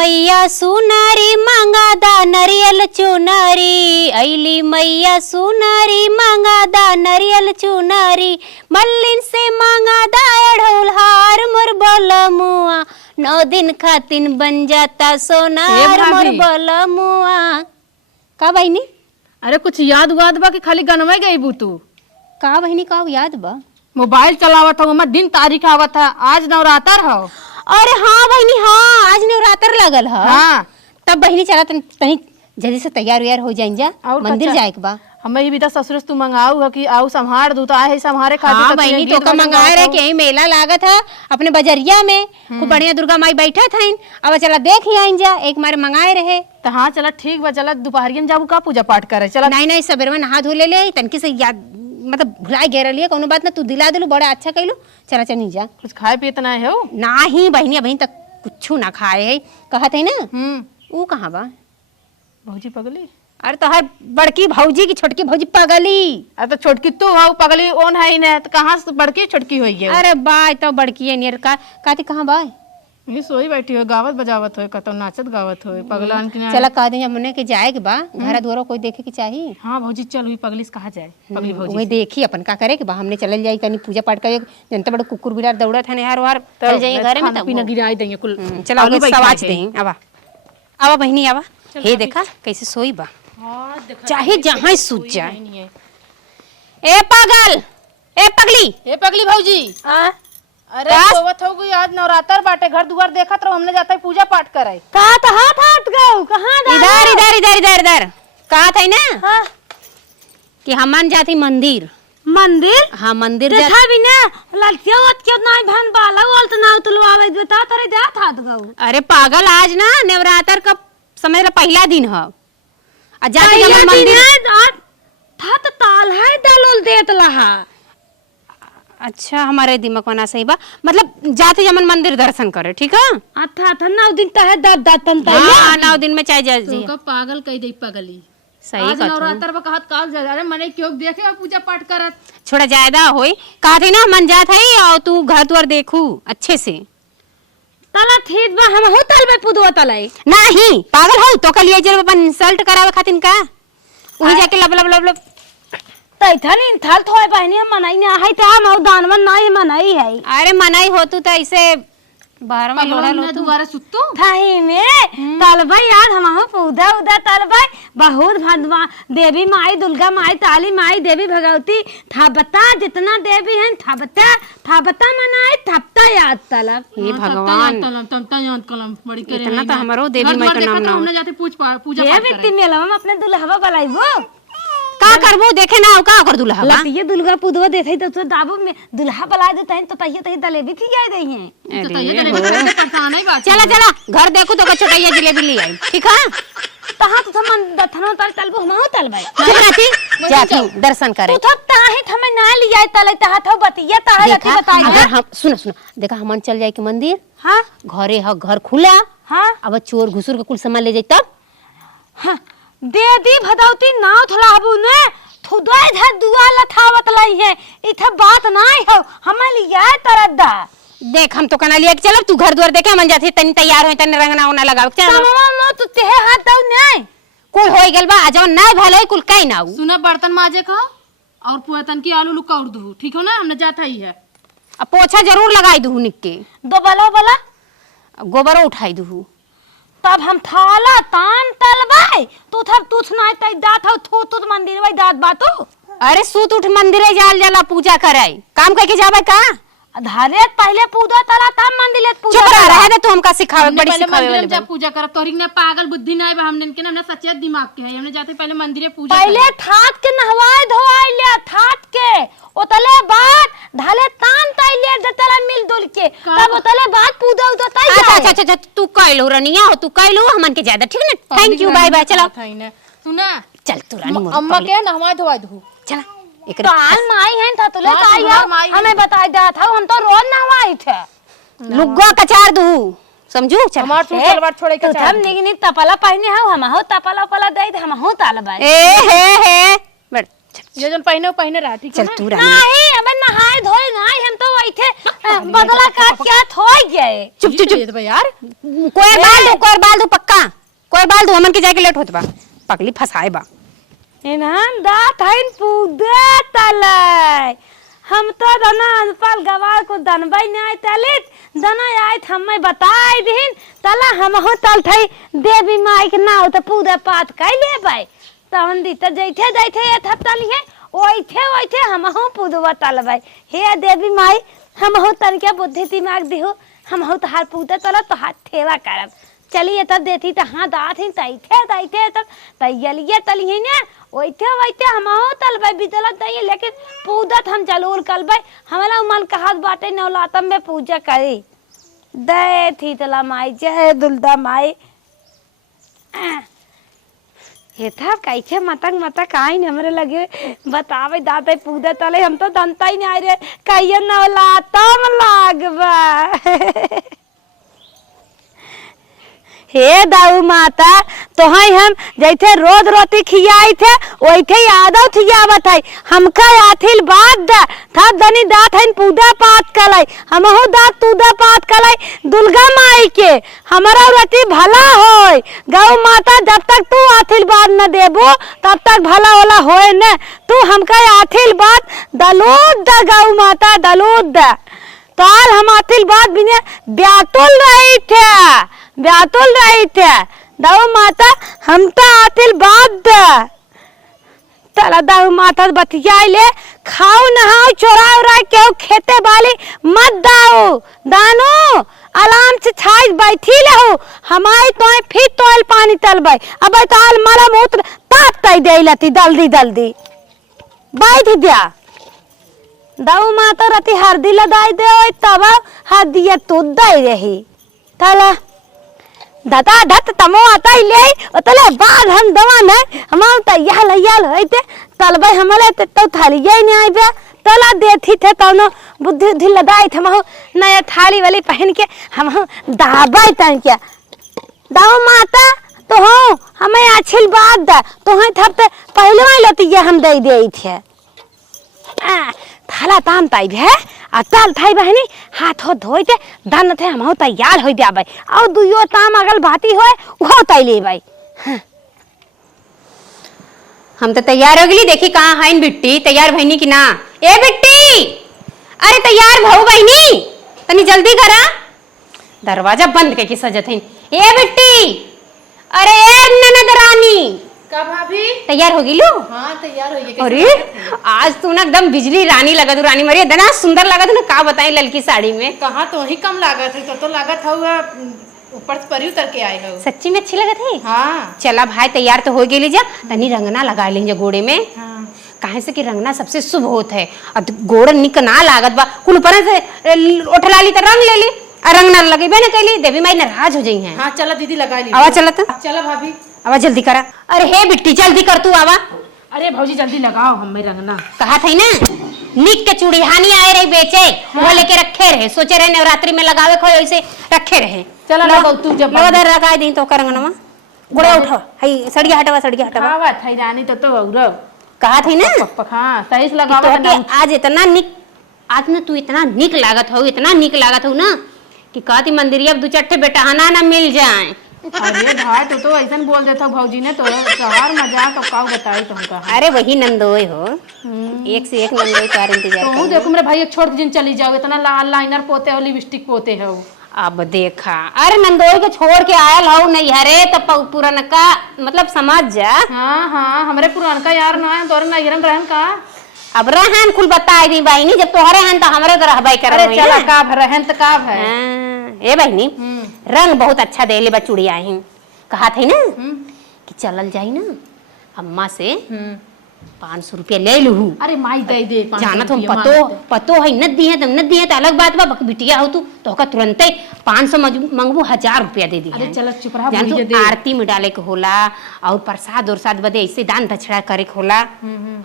मैया सुनारी मांगादा नरियल चुनारी, ऐली मैया सुनारी मांगादा नरियल चुनारी, मल्लिन से मांगादा अढ़ौल हार मोर बलमुआ, 9 दिन खातिन बन जाता सोनार मोर बलमुआ। का बहिनी? अरे कुछ याद वाद बा कि खाली गनवा गई बू तू? का बहिनी का याद बा? मोबाइल चलावत हो, दिन तारीख आवत है, आज नवरात्र हो। अरे हाँ बहिनी हाँ, आज नवरात्र लगल है। हाँ तब बहिनी चला तनी जल्दी से तैयार व्यार हो जाइन जा, मंदिर जाए के बा। हमें भी ससुर तू मंगाऊ है कि आऊ संभार दू तो आए संभारे खातिर। हाँ बहिनी तो का मंगाए रहे कि मेला लागत है अपने बजरिया में, खूब बढ़िया दुर्गा माई बैठा था। अब चला देख ही आइन जा, एक मारे मंगाए रहे तो। हाँ चला ठीक बा, चला दोपहरिया में जाबू का पूजा पाठ करे। चला नहीं सवेरे में नहा धो ले तनकी से याद मतलब भुला गे रही कोनो बात ना, तू दिला दिलू बड़ा अच्छा कैलू। चला चली जा, कुछ खाए पिए तो नहीं हो? नाही बहिनी बहन तक कुछ ना खाए है कहत है ना। वो कहाँ बा भौजी पगली? अरे तो हर बड़की भौजी की छोटकी भौजी पगली। अरे तो छोटकी तू हो पगली ओन है ना, तो कहाँ से बड़की छोटकी हुई है? अरे बाय तो बड़की है नियर का काती कहाँ बाय? ये सोई बैठी हो, गावत बजावत हो, कतो नाचत गावत हो पगलान के। चला कह दे हमने के जाए के बा, घर द्वारा कोई देखे के चाहिए। हाँ भौजी चल, हुई पगली से कहा जाए? पगली भौजी वही देखी अपन का करे के बा, हमने चल जाई तनी पूजा पाठ करे। जनता बड़ा कुकुर बिलार दौड़त है यार वार, चल जाइए घरे में तब बिना गिराई देंगे कुल। चला आलू सवाच दें। आवा आवा बहिनी आवा, हे देखा कैसे सोई बा, चाहे जहां सूत जाए। ए पागल, ए पगली, ए पगली भौजी। अरे सोवत हो गई, आज नवरात्र बाटे, घर दुआर देखत रहो, हमने जाता है पूजा पाठ करे। कहा तो हाथ हाथ गऊ कहां? इधर इधर इधर इधर इधर कहा था ना। हाँ कि हमन जाती मंदिर। मंदिर? हाँ मंदिर देखा भी ना लड़कियों वत क्यों ना भन बाला बोलत ना तुलवावे बता तोरे जात हाथ गऊ। अरे पागल, आज ना नवरात्र का समझ ला पहला दिन है, आ जाते हमन मंदिर था तो ताल है दलोल देत लहा। अच्छा हमारे दिमाग में ना सही बा, मतलब जाते जमन मंदिर दर्शन करे। ठीक है अच्छा था 9 दिन तक है दातन तक। हां 9 दिन में चाहे जा जी। तो पागल कह दे पगली, सही आज नवरात्र में कहत काल जा। अरे मने क्यों देखे और पूजा पाठ करत? छोड़ा ज्यादा होई कहा थी ना मन जात है, और तू घर द्वार देखू अच्छे से। तला थीत बा हम हो तल में पुदवा तलाई। नहीं पागल हो तो कल ये जब अपन इंसल्ट करावे खातिन का वही जाके लब लब लब लब तैथन इन थल थोय बहनी हम मनाई ना है त हम दानवन नहीं मनाई है। अरे मनाई होतू तो ऐसे बाहर में लोड़ा लो तू दोबारा सुतू थाई में तलबई यार हम हो पौधा उदा तलबई बहुत भगवा देवी माई दुर्गा माई काली माई देवी भगवती था बता जितना देवी हैं था बता मनाई थपता याद तलब। हे भगवान तमता याद कलम बड़ी करे। इतना तो हमारो देवी माई का नाम ना हमने जाते पूजा पाठ ये व्यक्ति मेला में अपने दुल्हवा बलाइबो का करबो देखे ना का कर दुल्हा बा। ये दुर्गा पुदवा देथे तो दाबू में दुल्हा बला देते हैं तो तही दलेबी थी जाई रही हैं। चला चला घर देखो तो छोटाइया जिलेबी ले आई। ठीक है तहां तो हम दथनो तल तलबो हम हो तलबई जाती दर्शन करे। तू थप ताहे हमें ना ले जाए तले तहा थो बतिया ताहे रखी बताई। अगर हम सुनो देखा हमन चल जाए के मंदिर। हां घरे ह घर खुला। हां अब चोर घुसुर के कुल सामान ले जाई तब। हां दे दी भदौती नाव थलाबू ने थुदय ध दुआ लथावत लई है इथे बात नहीं हो हमें लिया तरद्दा। देख हम तो कना लिया कि चल तू घर द्वार देखे मन जाथे तनी तैयार होई तनी रंगना उना लगाव चल मामा तो तेहे हाथ दऊ नहीं कुल होई गेल बा जवन नहीं भले कुल कई ना सुना बर्तन माजे का और पुआतन की आलू लुका उड़ दू। ठीक हो ना, हमने जाता ही है। अब पोछा जरूर लगाई दू निक के दो बला गोबरो उठाई दू तब हम थाला तान तलबाई तू थब तू सुनाई तई दात हो थू मंदिर वई दात बातू। अरे सूत उठ मंदिरे जाल जाला पूजा कराई काम कह के जाबे का धारे पहले पूजा तला तब मंदिर ले पूजा चुप रह दे तू हमका सिखावे बड़ी सिखावे वाली जब पूजा कर तोरी ने पागल बुद्धि नहीं बा। हमने के हमने सचेत दिमाग के है, हमने जाते पहले मंदिरे पूजा पहले ठाट के नहवाए धोआई ले ठाट के ओतले बाद ढाले तान तैले जतला मिल दुल के तब ओतले बाद पूजा उदा तई जाए। अच्छा तू कहलो रनिया हो, तू कहलो हमन के ज्यादा। ठीक ना, थैंक यू बाय बाय। चलो सुना चल तू रानी अम्मा के नहवा धोआ दू। चला एक काल माई हैं था तुले काई हमें बताई दा था हम तो रोज नहवाई थे लुग्गा कचार दू समझू। हमार तू सलवार छोड़े के हम निगनी तपला पहने हो हम हो तपला पला दे हम हो तालबा ए हे बैठ ये जन पहने रहा ठीक है चल ना? तू रानी नहीं अब नहाए धोए नहीं हम तो वैसे बदला काट के थोई गए। चुप चुप चुप यार कोई बाल दो पक्का कोई बाल दो हमन के जाके लेट होत बा पगली फसाए बा इन्हन दात हइन पूदे तले हम तो दना अनपल गवार को दनबई नहीं तलित दना आए हमें बताई दिन तला हम हो तल थई देवी माई के नाव तो पूजा पाठ कर ले भाई तवन दी त जैथे जैथे ये थतली है ओइथे ओइथे हम हो पूजवा तल भाई हे देवी माई हम हो तन के बुद्धि दिमाग दिहो हम हो तहार पूजा तल तो हाथ ठेवा करब चलिए तब देती तो हाँ दात ही तैथे तैथे तब तैयलिए तलिए ने ओइथे ओइथे हम हो तल भाई बितला तई लेकिन पूजत हम जरूर कल भाई हमारा मन कहत बाटे नौलातम में पूजा करी दे थी तला माई जय दुल्दा माई ये था कैसे मतक मतक आई न हमरे लगे बतावे दाते पूजा तले हम तो दंता ही नहीं आ रे कहिए नौलातम लागबा हे दाऊ माता तोहई हम जैसे रोज रोटी खियाई थे वैसे यादव खियावत है हमका आथिल बात दा था दनी दात हन पूजा पाठ कलाई हमहु दात पूजा पाठ कलाई दुर्गा माई के हमारा रति भला होय गौ माता जब तक तू आथिल बात न देबो तब तक भला वाला होय न तू हमका आथिल बात दलूद दा गौ माता दलूद दा काल हम आथिल बात बिने ब्यातुल रही थे दाऊ माता हम तो आथिल बात तला दाऊ माता बतियाई ले खाओ नहाओ चोरा उरा केहू खेते बाली मत दाऊ दानो आराम से छाई बैठी लहू हमारी तो फिर तोल पानी तलबई अब ताल मला मूत्र ताप तई दे लती जल्दी बैठ दिया दाऊ माता रति हरदी लगाई दे तब हरदिया तो दई रही तला दादा धत तमो आता ही ले तले बाद हम दवा न हम त याल होइते तलबे हमले तो थाली ये नहीं आइबे तला देथी थे तनो बुद्धि लगाई थे हम नया थाली वाली पहन के हम दाबाई तन के दाऊ माता तो हो हमें आछिल बात दा तो है थप पहले ही लती ये हम दे थे थाला ताम ताई भे आ चल थाई बहनी हाथ हो धोई ते दन थे हम तैयार हो दिया भाई और दुइयो ताम अगल भाती होए वो तई ले भाई हम तो तैयार हो गई देखी कहाँ है बिट्टी तैयार भईनी कि ना ए बिट्टी अरे तैयार भऊ बहनी तनी जल्दी करा दरवाजा बंद करके सजत है ए बिट्टी अरे ए ननद रानी का भाभी तैयार हो गई लो हाँ तैयार हो गई अरे आज तू ना एकदम बिजली रानी लगा तू रानी मरी इतना सुंदर लगा तू ना का बताई ललकी साड़ी में कहाँ तो ही कम लागत है तो लागत हुआ ऊपर से परी उतर के आए हो सच्ची में अच्छी लगा थी हाँ चला भाई तैयार तो हो गई लीजा तनी रंगना लगा लेंगे गोड़े में हाँ काहे से कि रंगना सबसे शुभ होत है अब गोड़ निक ना लागत बा कुल ऊपर से उठला ली तो रंग ले ली और रंग ना लगे ना कैली देवी माई नाराज हो जाई हैं हाँ चला दीदी लगा ली आवा चला तो चला भाभी आवा जल्दी करा अरे हे बिट्टी जल्दी कर तू आवा अरे भौजी जल्दी लगाओ हमें रंगना कहा था ना निक के चूड़ी हानि आए रही बेचे वो लेके रखे रहे सोचे रहे नवरात्रि में लगावे खो ऐसे रखे रहे चला लगाओ तू जब उधर लगा दी तो रंगना गोड़े उठो हई सड़िया हटवा हाँ थई रानी तो औरब कहा थी ना हाँ सही से लगाओ तो आज इतना निक आज ना तू इतना निक लागत हो ना कि कहती मंदिरिया दू चट्टे बेटा हना ना मिल जाए अरे भाई तो ऐसा बोल देता भौजी ने तो हर मजाक अब का बताई तुमका अरे वही नंदोई हो एक से एक नंदोई कार इंतजार तो देखो मेरे भाई छोड़ दिन चली जाओ इतना लाल लाइनर पोते हो लिपस्टिक पोते हो अब देखा अरे नंदोई के छोड़ के आयल हो नहीं हरे तब पुरानका मतलब समझ जा हाँ हमारे पुरानका यार ना है तोरे नैहरन रहन का अब रहन कुल बताई दी बहनी जब तोहरे हन तो हमरे तो रहबाई कर अरे चला का रहन त का है ए बहनी रंग बहुत अच्छा देले बा चूड़िया ही कहा थे ना कि चलल जाई ना अम्मा से 500 रुपया ले लूहू अरे माई दे जानत हम पतो है न दिए त अलग बात बा बिटिया हो तो का तुरंत 500 मंगबू 1000 रुपया दे दी अरे चल चुप रहा जान तू आरती में डाले के होला और प्रसाद बदे ऐसे दान दक्षिणा करे के होला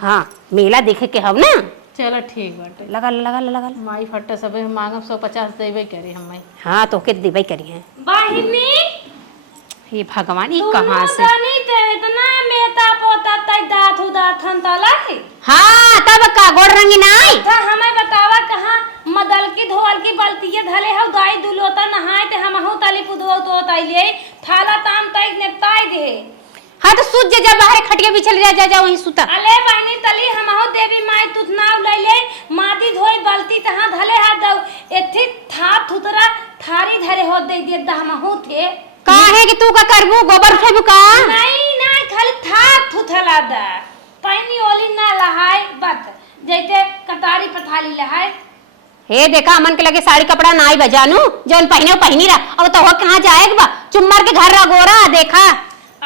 हाँ मेला देखे के हव ना चलो ठीक बाटे लगा माई फट्टा सब मांगब 150 देबे करे हम हाँ तो के देबे करी है बहिनी ये भगवान ये कहाँ से इतना मेता पोता तई दाथन तला हाँ तब का गोड़ रंगी नाई था हमें बतावा कहाँ मदल की धोल की बल्तिये धले हव दाई दुलोता नहाए ते हम हूं ताली पुदो तो ताइले थाला ताम ताई नेपताई दे। हाँ तो सूत जा बाहर खटिया बिछल जा वहीं सुता। अले बहनी तली हम हूं देवी माई तुत नाव लैले माटी धोई बल्ती तहां धले हा दऊ एथि था थुतरा थारी धरे हो दे दे द हम हूं थे काहे कि तू का करबू गोबर फेबू का नहीं ना खाली था थुथला दा पानी ओली ना लहाय बत जैसे कटारी पथाली लहाय। हे देखा अमन के लगे साड़ी कपड़ा नाई बजानू जौन पहने वो पहनी रहा अब तो हो कहां जाएगा बा चुम्मर के घर रा गोरा देखा।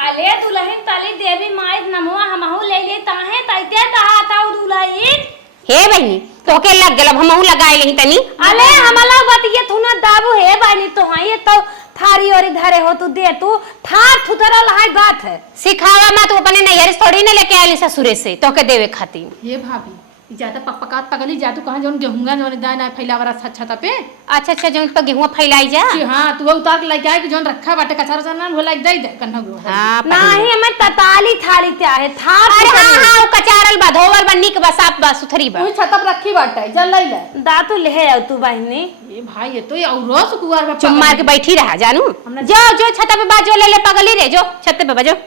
अले दुल्हन तली देवी माई नमवा हमहु ले ले ताहे तैते तहा ताऊ दुल्हन हे बहनी तोके लग गेल हमहू लगाए लेही तनी। अले हमला बतिये थुना दाबू हे बहनी तो हाई तो थारी और धरे हो तू दे तू थार थुतरा लहाय बात है सिखावा मैं तू अपने नैहर से थोड़ी ना लेके आली ससुरे से तोके देवे खातिर। ये भाभी ज्यादा पकपकात पगली जा तू कहां जोन गेहूंगा जोन दाना फैलावरा छत पे। अच्छा जौन तो गेहूं फैलाई जा हां तू उतार के लेके आए कि जोन रखा बाटे कचरा चना भोला दे दे कन्ना गो। हां नहीं हमें तताली थाली ते है थार अरे हां वो कचारल बा धोवल बा निक बा साफ बा सुथरी बा तू छत पर रखी बाटे जल ले ले दातु ले आउ तू बहनी। ये भाई ये तो औरो सुकुवार में चुम्मार के बैठी रहा जानू जो छत पे बाजो ले पगली रे जो छत पे बजो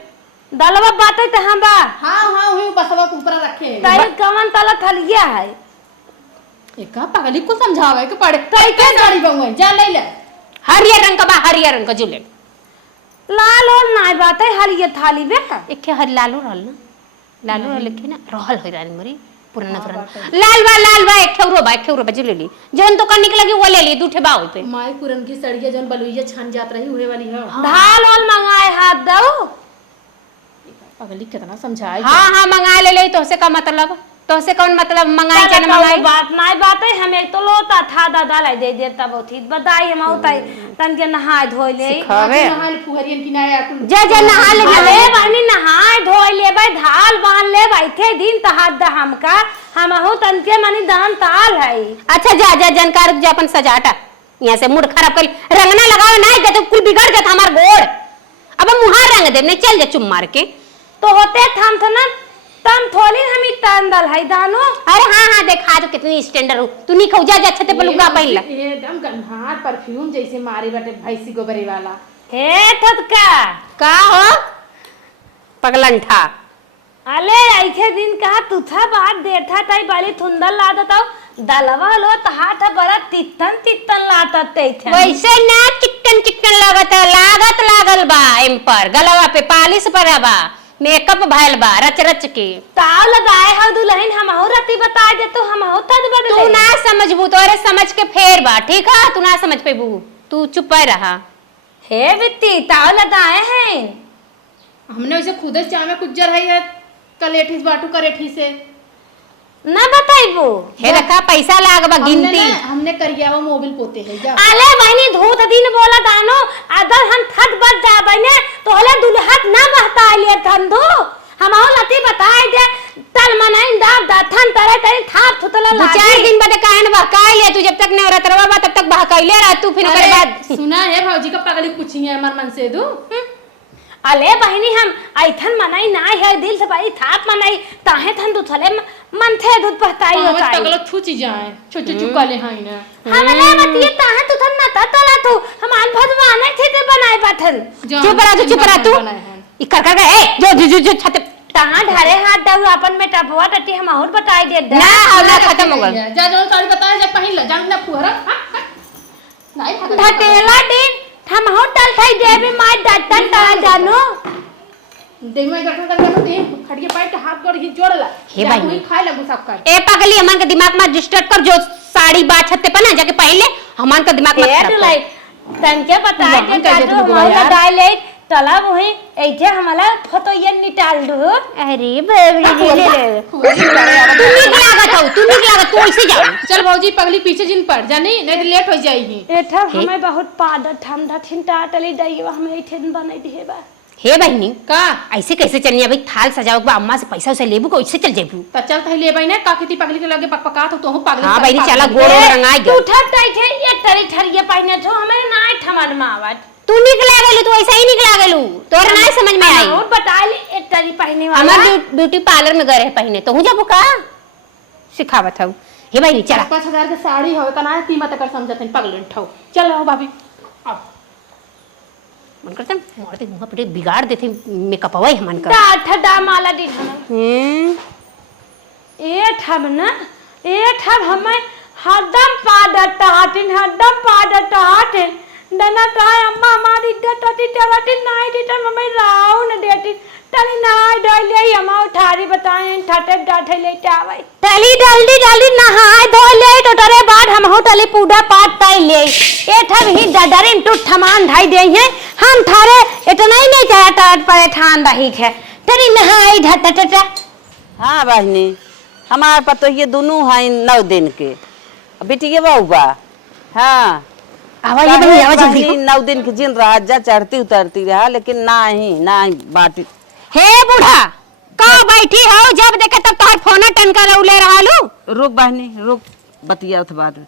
दलवा बाते ते हम बा हां वही बसवा के ऊपर रखे ताई कवन तला थलिया है एक पगली को समझावे के पड़े तई के गाड़ी बंगे जा ले ले हरियर रंग का बा हरियर रंग का जुले लाल और नाय बाते हलिया थाली बे एक हर लालू रहल ना लालू रहल के ना रहल होई रानी मरी पुराना लाल बा एक ठेउरो बा जुले ली जौन तो कनिक लगी वो ले ली दूठे बा ओई पे माई पुरन की सड़िया जोन बलुइया छन जात रही उहे वाली है ढाल और मंगाए हाथ दऊ पगली कितना समझाए। हाँ मंगा ले तो से का मतलब तो से कौन मतलब मंगाए के ना मंगाए बात नाय बात है हमें तो लोता था दादा लाई दे दे तब थी बताई हम उताई तन के नहाए धोई ले सिखावे नहाल फुहरियन की नया जे नहा ले अरे बहनी नहाए धोई ले भाई धाल बांध ले भाई थे दिन तहाद दा हमका हम हो तन के मानी दान ताल है। अच्छा जा जानकार जा अपन सजाटा यहाँ से मूड खराब कर रंगना लगाओ ना दे तो कुल बिगड़ जाता हमार गोड़ अब मुहार रंग दे नहीं चल जा चुम मार के तो होते थम थ ना तम थोली हम तंदल है दानो। अरे हाँ देखा तो कितनी स्टैंडर्ड हो तू नहीं खौजा जा छते पे लुगा पहन ला एकदम गंधार परफ्यूम जैसे मारे बटे भैंसी गोबरे वाला। हे थतका का हो पगलंठा अले ऐसे दिन कहा तू था बात देथा ताई बाली थुंदल ला देता दलवा लो तहा था बड़ा तित्तन लाता ते थे वैसे ना चिकन लागत लागल बा एम पर गलवा पे पालिश पर बा मेकअप भइल बा रच के ताव लगाए हो दुल्हन हम हो रति बता दे तो हम हो तद बदले तू ना समझबू तो अरे समझ के फेर बा ठीक है तू ना समझ पेबू तू चुप रहा। हे बित्ती ताव लगाए हैं हमने वैसे खुद से चामे कुज्जर है कलेठीस बाटू करेठी से ना बताइबो हे रखा पैसा लागबा गिनती हमने करिया वो मोबाइल पोते है जा अले बहनी धूत दिन बोला दानो अगर हम थक बच जा बने तो हले दुल्हत ना बहता ले धंधो हम हो लती बताए दे तल मनाइन दाब दा थन तरे तरे थाप थुतला दो चार दिन बाद कहन बहकाई ले तू जब तक नवरात्र रवा तब तक बहकाइले रह तू फिर ओकरे बाद सुना है भौजी का पगली पूछी है अमर मन से दू अले बहनी हम ऐथन मनाई ना है दिल से भाई थाप मनाई ताहे थन दु थले मन थे दूध पहताई होता है पगलो छुची जाए छोटे चुकाले हां ना हमले मतिए ताहे तू थन ना तला तू हमान भगवान थे ते बनाए पाथन चुप रह तू ई कर ए जो छत ताहा ढारे हाथ दऊ अपन बेटा बुआ टटी हम और बताई दे ना हौला खत्म हो गल जा जो साड़ी बताए जा पहिन ल जान ना फुहरा नहीं ढटेला दिन हम हो टल थाई देवी माय डटन ता जानो देवी माय डटन ता दे खड़िए पैर के हाथ गोड़ ही जोड़ला हे भाई वही खाए लगू सब कर ए पगली हमन के दिमाग में डिस्टर्ब कर जो साड़ी बात छते पे ना जाके पहन ले हमन का दिमाग में खराब लाई तन के बताए के जादू हम डाले तला वही ऐठे हमला फोटो ये निकाल दो अरे बबड़ी ले तू निक लागत तू ऐसे जाओ चल भौजी पगली पीछे जिन पड़ जानी नहीं तो लेट हो जाएगी एठा हमें बहुत पादर ठंडा थिनटा टली दईवा हम ऐठे बने देबा हे बहनी का ऐसे कैसे चलनी भाई थाल सजाओ के अम्मा से पैसा उसे लेबू को ऐसे चल जेबू तो चल ले भाई ना का खेती पगली के लगे पकपका तो तू पगली हां भाई चला गोड़ रंगाई तू ठट थे ये तरी ठरिए पहने तो हमें ना ठमन मावत तू निकला गेलू तू ऐसा ही निकला गेलू तोरे ना समझ में आई और बता एक तरी पहने वाला हमार ब्यूटी पार्लर में गए पहने तो हूँ जब का सिखावत हूँ हे भाई चला 5,000 के साड़ी हो कना कीमत कर समझत हैं पगलन ठो चल आओ भाभी आओ मन करते मोड़ते मुंह पे बिगाड़ देते मेकअप हवाई हमन का ठडा माला दी ए ठब ना ए ठब हमें हदम पादर टाटिन दना टाय अम्मा हमारी डटटी डटटी नाई डटन मम्मी राव न देती तनी नाई डाले अम्मा उठारी बताएं ठटे डाठे ले टावे तली डाली नहाय धो ले टोटरे बाद हम हो तली पूजा पाठ ताई ले ए ठब ही डडरिन टूट ठमान धाई दे हैं हम थारे इतना ही नहीं चाहे टाट पर ठान दही है तनी नहाई ढटटटा। हाँ बहनी हमारे पास तो ये दोनों हैं 9 दिन के बेटी बउबा। हाँ आवाज ये बनी आवाज जल्दी 9 दिन के जिन रहा जा चढ़ती उतरती रहा लेकिन नहीं बाटी। हे बूढ़ा का बैठी हो जब देखे तब तोहर फोन टनका ले रहा लू रुक बहनी रुक बतिया बाद में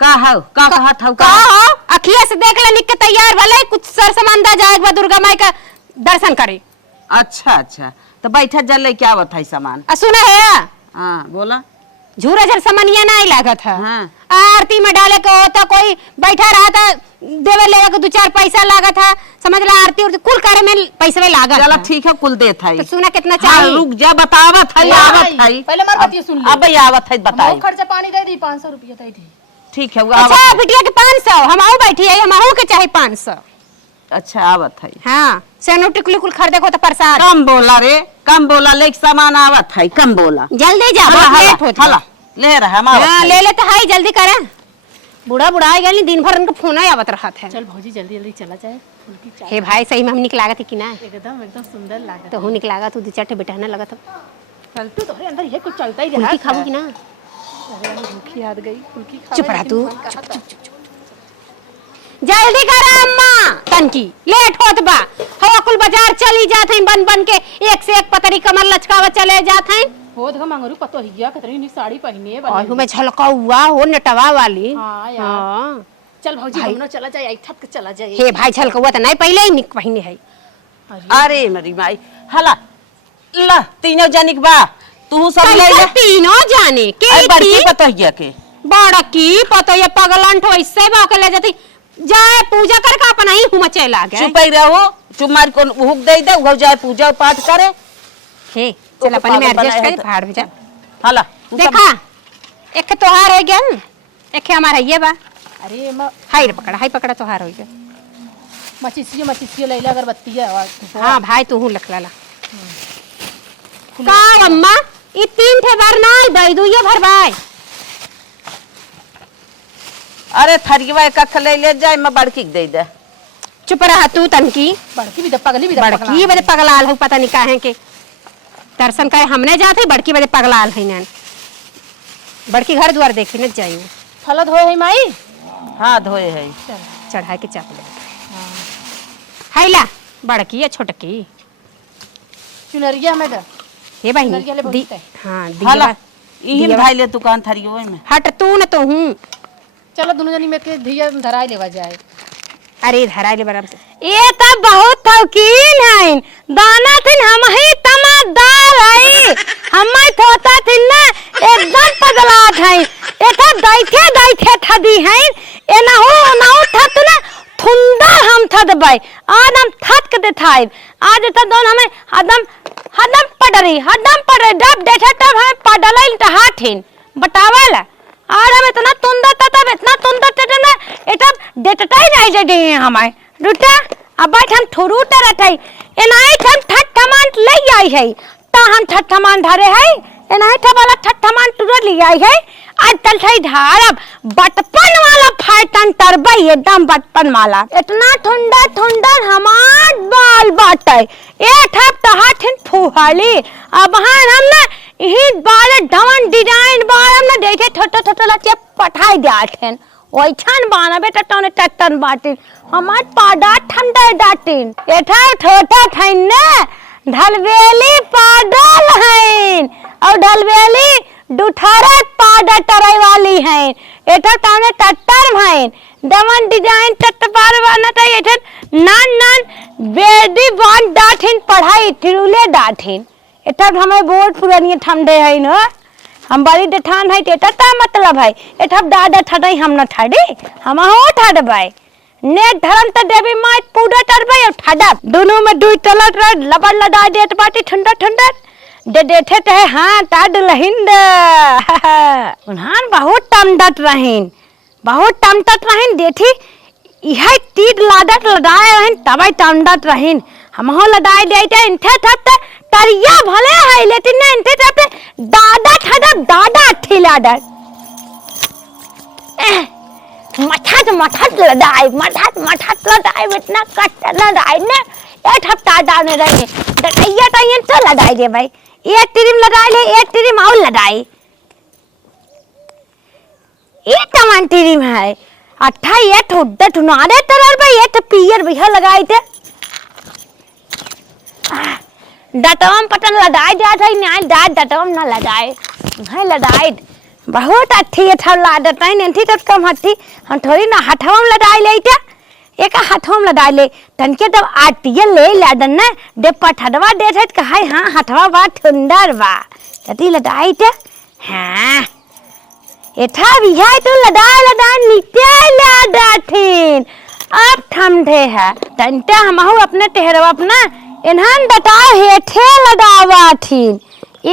का हो का कहत हो का हो अखिया से देख ले निक के तैयार भले कुछ सर समानदा जाए बा दुर्गा माई का दर्शन करे। अच्छा तो बैठा जल क्या बताई सामान सुना है हाँ बोला झूरा झर समनिया नहीं लागत है। हाँ। आरती में डाले के होता कोई बैठा रहा था देवे लेवे के 2-4 पैसा लागत है समझ ला आरती और कुल करे में पैसा में लागत चला है। ठीक है कुल दे था तो सुना कितना हाँ, चाहिए रुक जा बतावत है आवत है पहले मार बतिया सुन ले अब आवत है बताई खर्चा पानी दे दी 500 रुपया दे दी ठीक है अच्छा बिटिया के 500 हम आऊ बैठी है हम आऊ के चाहे 500। अच्छा आवत है हाँ सेनो टिकुली कुल खरीदे को तो प्रसाद कम बोला रे कम बोला ले सामान आवत है कम बोला जल्दी जा बहुत लेट होत है। ले रहा हम हाँ ले लेते है जल्दी करे बूढ़ा आ गया दिन भर उनका फोन आवत रहा था। चल भौजी जल्दी चला जाए फुल्की चाय हे भाई सही में हम निक लागत है कि ना एकदम सुंदर लागत तो हूँ निक लागत तू 2-4 बेटा लगत है चलतू तोहरे अंदर ये कुछ चलता ही रहा फुल्की खाबू कि ना अरे भूखी याद गई फुल्की खा चुप रहा तू जल्दी करा अम्मा तनकी लेट होत बा हवा कुल बाजार चली जात हैं बन के एक से एक पतरी कमर लचकावा चले जात हैं होत हम मंगरू पतो हिया कतरी नी साड़ी पहने और मैं झलका हुआ हो नटवा वाली। हां यार हाँ। चल भौजी हमनो चला जाए आई थक चला जाए हे भाई झलका हुआ तो नहीं पहले ही निक पहिने है। अरे मरी माई हला ला तीनों जनिक बा तू सब ले कैसे जा तीनों जाने के अरे बड़की पतोहिया के बड़की पतो ये पगलंठ वैसे बाके ले जाती जाए पूजा कर का अपना ही हुम चला गए चुप ही रहो चुप मार को हुक दे दे वो जाए पूजा पाठ करे हे चल अपन में एडजस्ट करे फाड़ जा हला देखा एक तोहार हो गया एक हमारा ये बा अरे म हाय रे हाय पकड़ा तोहार हो गया मचिसिया लैला अगरबत्ती है हां भाई तू हूं लखला ला का अम्मा ई 3 ठे बार नहीं भाई दुइये भर भाई अरे थरिवा कख ले जाए मैं बड़की दे दे चुप रहा तू तनकी बड़की भी पगली भी बड़की बड़े पगलाल हो पता नहीं काहे के दर्शन करे हमने जाते बड़की बड़े पगलाल है नैन बड़की घर द्वार देखे न जाइए फलद होए है माई हाँ धोए है चढ़ा के चाप ले हैला बड़की या छोटकी चुनरिया में हे भाई चुनरिया ले बोलते हैं। हां हला दिया इहिन भाई ले दुकान थरियो में हट तू न तो हूं चलो दोनों जनी में के धिया धराई लेवा जाए अरे धराई ले बराबर से ये तो बहुत थौकीन है दाना थिन हम ही तमादार है हम थोता थिन ना एकदम पगलाट है एथा दैथे थदी है एना हो थत ना थुंदर हम थदबै आज हम थत के देथाई आज त दोन हमें हदम पडरी डब देखे तब हम पडलैल त हाथिन बतावल और हम इतना तुंदर तब ना एटा डेटटाई जाई जे हमाय रुटा अब बैठ हम थोरू तरटई एनाई हम ठठमान ले आई है ता हम ठठमान धरे है एनाई ठ वाला ठठमान तुरंत ले आई है आज तल थई धारब बटपन वाला फाटन तरबई एकदम बटपन वाला इतना ठुंडर हमार बाल बाटे ए ठप त हाथिन फुहाली अब हम ना यही बाल डवन डिजाइन बाल हम ना देखे छोटा लचे पठाई देथेन ओइछन बाना बेटा तने टटन बाटिन हमार पाडा ठंडा डाटिन एठा छोटा ठैन ने ढलबेली पाडल हैं और ढलबेली दुठारे पाडा टराई वाली हैं एठा तने टट्टर हैं डवन डिजाइन टट्टपार बना त एठन नान बेल बेडी बान डाठिन पढ़ाई तिरुले डाठिन एटा हमें बोर्ड पुरानी ठंडे है न हम बड़ी डेठान है एटा ता मतलब है एटा दादा ठडई हम न ठडी हम हो ठडबाई ने धरम त देवी माई पूरा टरबाई ठडा दोनों में दुई तलट लबड़ लदा देत बाटी ठंडा ठंडा दे देथे ते हां टाड लहिंद उन्हान बहुत टमडट रहिन बहुत टमटट रहिन देठी इहा तीर लाडट लदाए रहिन तबै टमडट रहिन हमहो लदाई देते इनथे थत तरिया भले है लेकिन ने इनथे थत दादा ठडा दादा ठिलाडट मठत लदाई इतना कट लदाई ने ए ठपटा डाने रहे दटैया तैयन तो लदाई दे भाई एक तिरिम लदाई ले एक तिरिम और लदाई एक तमन तिरिम है अट्ठा ये ठुड्डा ठुनारे तरल भाई ये तो पियर बिहा लगाई थे डटम पटन लदाई जात है न्याय दाद डटम न लदाई है लदाई बहुत अच्छी है ठल लादत है नथी तो कम हट्टी हम थोड़ी ना हथवम लदाई लेते एक हाथों लदाई ले तनके तब आटिया ले लादन ना दे पठडवा देत है कहाय हां हथवा बा ठुंडर बा तती लदाई ते हां एठा बिहा तो लदाई नित्य लादथिन अब ठमठे है तंटा हमहु अपने तेहरवा अपना इन्हान बताओ हेठे लदावाथिन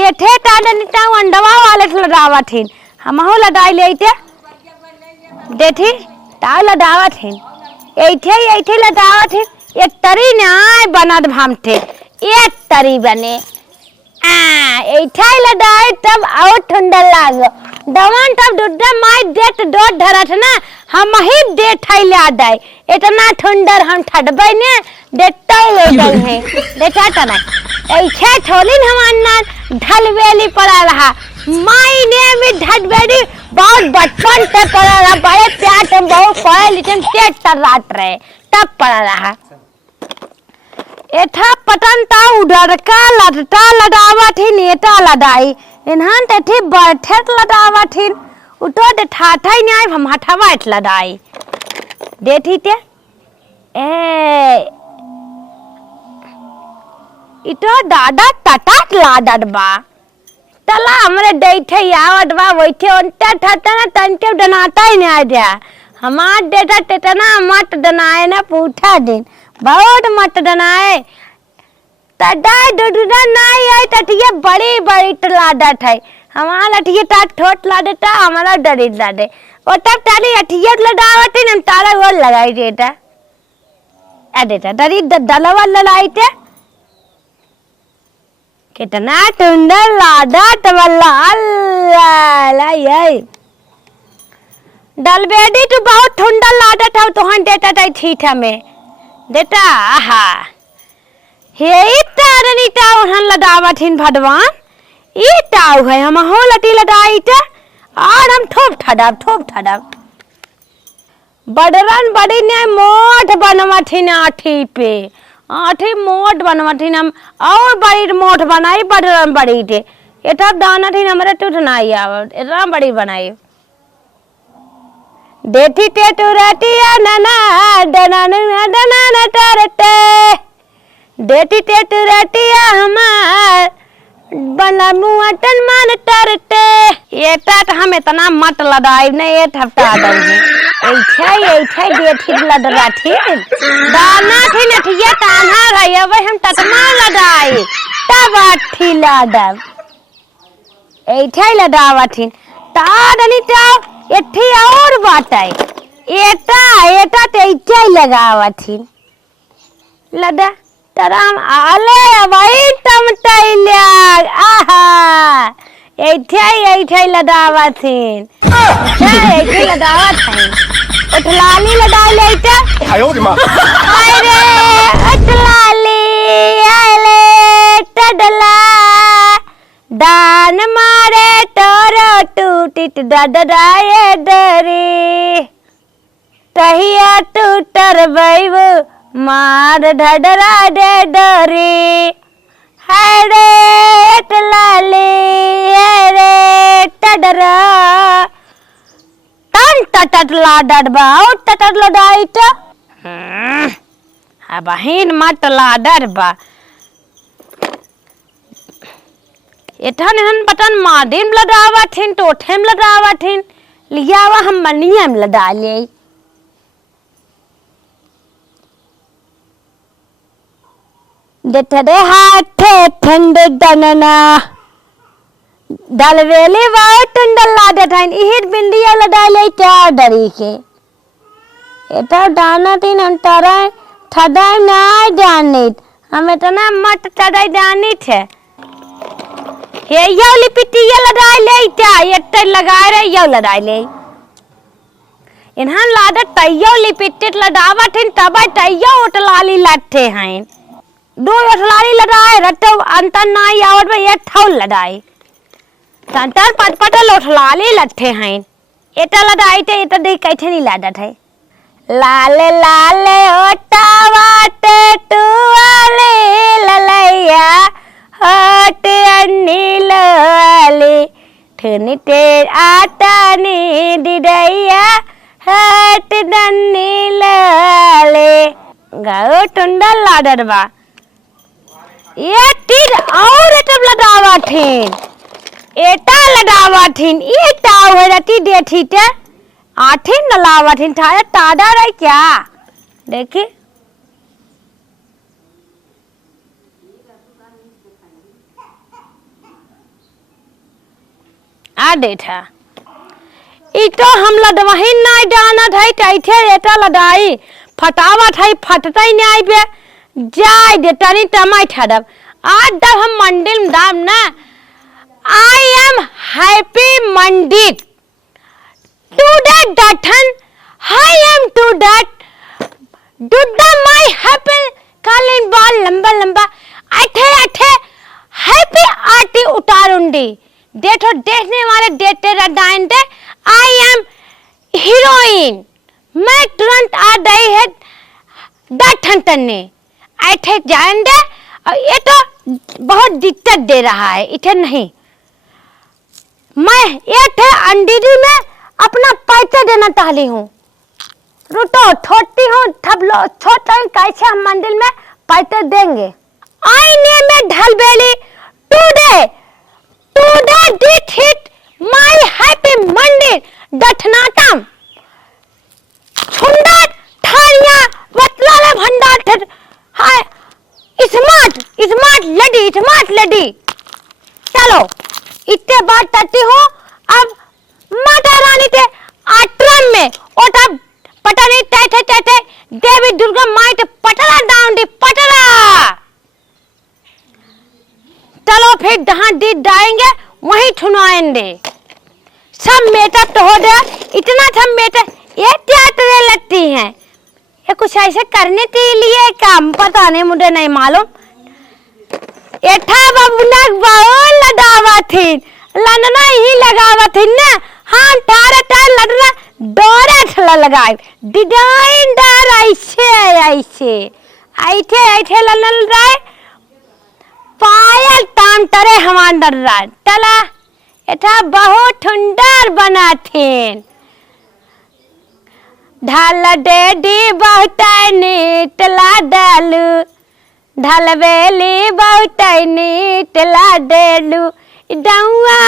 एठे ताडनिता अंडवा वाले लदावाथिन हमहु लदाई लेते देठी ता लदावाथिन ऐठे लदावाथिन एक तरी नाय बनत भामथे एक तरी बने ऐठे लदाई तब और ठंडा लाग दवन तब दुड्डा माई देत डोट धरत ना हम ही दे थैला दाई इतना ठंडर हम ठडबै ने देता ले गई है देता तना ऐठे थोलिन हम अन्ना ढलवेली पड़ा रहा माई ने में ढलवेली बहुत बचपन से पड़ा रहा बड़े प्यार से बहुत पढ़े लेकिन पेट तर रात रहे तब पड़ा रहा एठा पटन ता उधर का लटता लदावा थी नेता लदाई इन्हान ते थी बैठत लदावा थी उतो दे ठाठा ही नहीं हम हठावा इट लदाई देठी ते ए इतो दादा टटाट लाडत बा तला हमरे दैठे आवत बा वैठे ओंटे ठता ना तंटे डनाता ही नहीं दिया हमार डेटा टेटना मत डनाए ना पूछा दिन बहुत मत डनाए तडाई डुडुडा नहीं आई तटिए बड़ी बड़ी लाडत है हमारा लठिए टाट ठोट लाडता हमारा डरी लाडे और तब ताली लठिए लडावती हम तारा गोल लगाई देता ए देता डरी दलवा ललाई थे कितना सुंदर लाडा तवल्ला अल्लाह ये दलबेडी तो बहुत ठंडा लाडा था तो हन देता था ठीक हमें देता आहा हे तारनी ताव हन लदावा थिन भगवान ई ताव है हम हो लटी लदाई ता और हम ठोप ठडब बडरन बड़ी ने मोट बनवा थिन आठी पे आठी मोट बनवा थिन हम और बड़ी मोट बनाई बडरन बड़ी थे एटा दाना थिन हमरे टूट नहीं आवत एटा बड़ी बनाई देठी ते टुरटिया नना डना डना टरटे देठी ते टुरटिया हमार बना मुआटन मान टरटे एटा त हम इतना मत लदाई ने ए ठपटा दई ऐठे देठी लदरा थी दाना थी नठिया ताना रही वही हम टटमा लदाई तब अठी लदब ऐठे लदावा थी ताडनी ता एठी और बाटाई एटा तेइचे लगावा थी लदा तराम आले वही टमटैल्या आहा ऐठे लदावा थी ऐठे लदावा थी उठलाली लदाई लेते अरे उठलाली आले टडला दान मारे तोरो टूटिट डडराए डरी तहिया टूटर बैब मार ढडरा दे डरी हरे टलाली हरे टडरा तन टटट लाडट बा और टटट लदाई तो अब बहिन मत लाडर बा एठन हन बटन मादिम लदावा थिन टोठेम लदावा थिन लियावा हम मनियम लदा ले देठरे हाथे ठंड दनना दलवेली वाव टंडल लाडे थाइन इहित बिंदिया लदा ले क्या डरी के एटा दाना तीन अंतरा ठडाई ना जानित हमें तो ना मत ठडाई जानित है ये यो लिपिटिया लदाई ले क्या ये लगा रे यो लदाई ले इन्हां लाडे तैयो लिपिटित लदावा थिन तबा तैयो उठलाली लाठे हैं दो उठलाली लदाई रट्टो अंतर ना यावत में ये ठौल लदाई संतर पटपटल उठलाली लट्ठे हैं एटा लदाई ते एटा दे कैथे नहीं लाडत है लाले लाले ओटावाटे टुवाले ललैया हट अनिल वाले ठनी ते आटा नी दिदैया हट दनिल वाले गाओ टुंडल लाडर बा ये तीर और एटब लदावा ठीन एटा लदावा ठीन ये टाव है रती देठी ते आठिन नलावा ठीन थाया तादा रही क्या देखी आ देखा इतो हम लदवही नाई डाना थाई कैथे एटा लदाई फटावा थाई फटताई नाई पे जाय देतानी तमाई ठडब आज दब हम मंदिर दाम ना आई एम हैप्पी मंदिर to that datan I am to that do the my happy calling ball lamba lamba अठे अठे हैप्पी आरती उतारूंगी देखो देखने वाले देते रडाइन दे आई एम हीरोइन मैं तुरंत आ गई है दठन तन्ने अठे जान दे ये तो बहुत दिक्कत दे रहा है इधर नहीं मैं ये थे अंडीरी में अपना पैसा देना चाहती हूँ रुको छोटी हूँ तब लो छोटा कैसे हम मंदिर में पैसे देंगे आईने में ढलबेली today did hit my happy मंदिर दठनाटम सुंदर थारिया वतलाले भंडार थे हाय स्मार्ट लेडी चलो इतने बात करती हूँ अब माता रानी थे आश्रम में ओटा पटनी टे देवी दुर्गा माई टे पटरा डाउन दी पटरा चलो फिर जहाँ दी जाएंगे वहीं ठुनाएंगे सब मेटअप तो हो गया इतना सब मेटअप ये क्या लगती हैं ये कुछ ऐसे करने के लिए काम पता नहीं मुझे नहीं मालूम एठा बबुनक बहुत लदावा थी लनना ही लगावा थी ना हाँ तारा लड़ना डोरा ठला लगाए डिजाइन दार ऐसे ललन राय पायल ताम तरे हमान डर रहा तला एठा बहुत ठुंडर बना थे ढाल डेडी बहुत नीटला डालू ढलवेली बहुत नीटला डेलू इडाउआ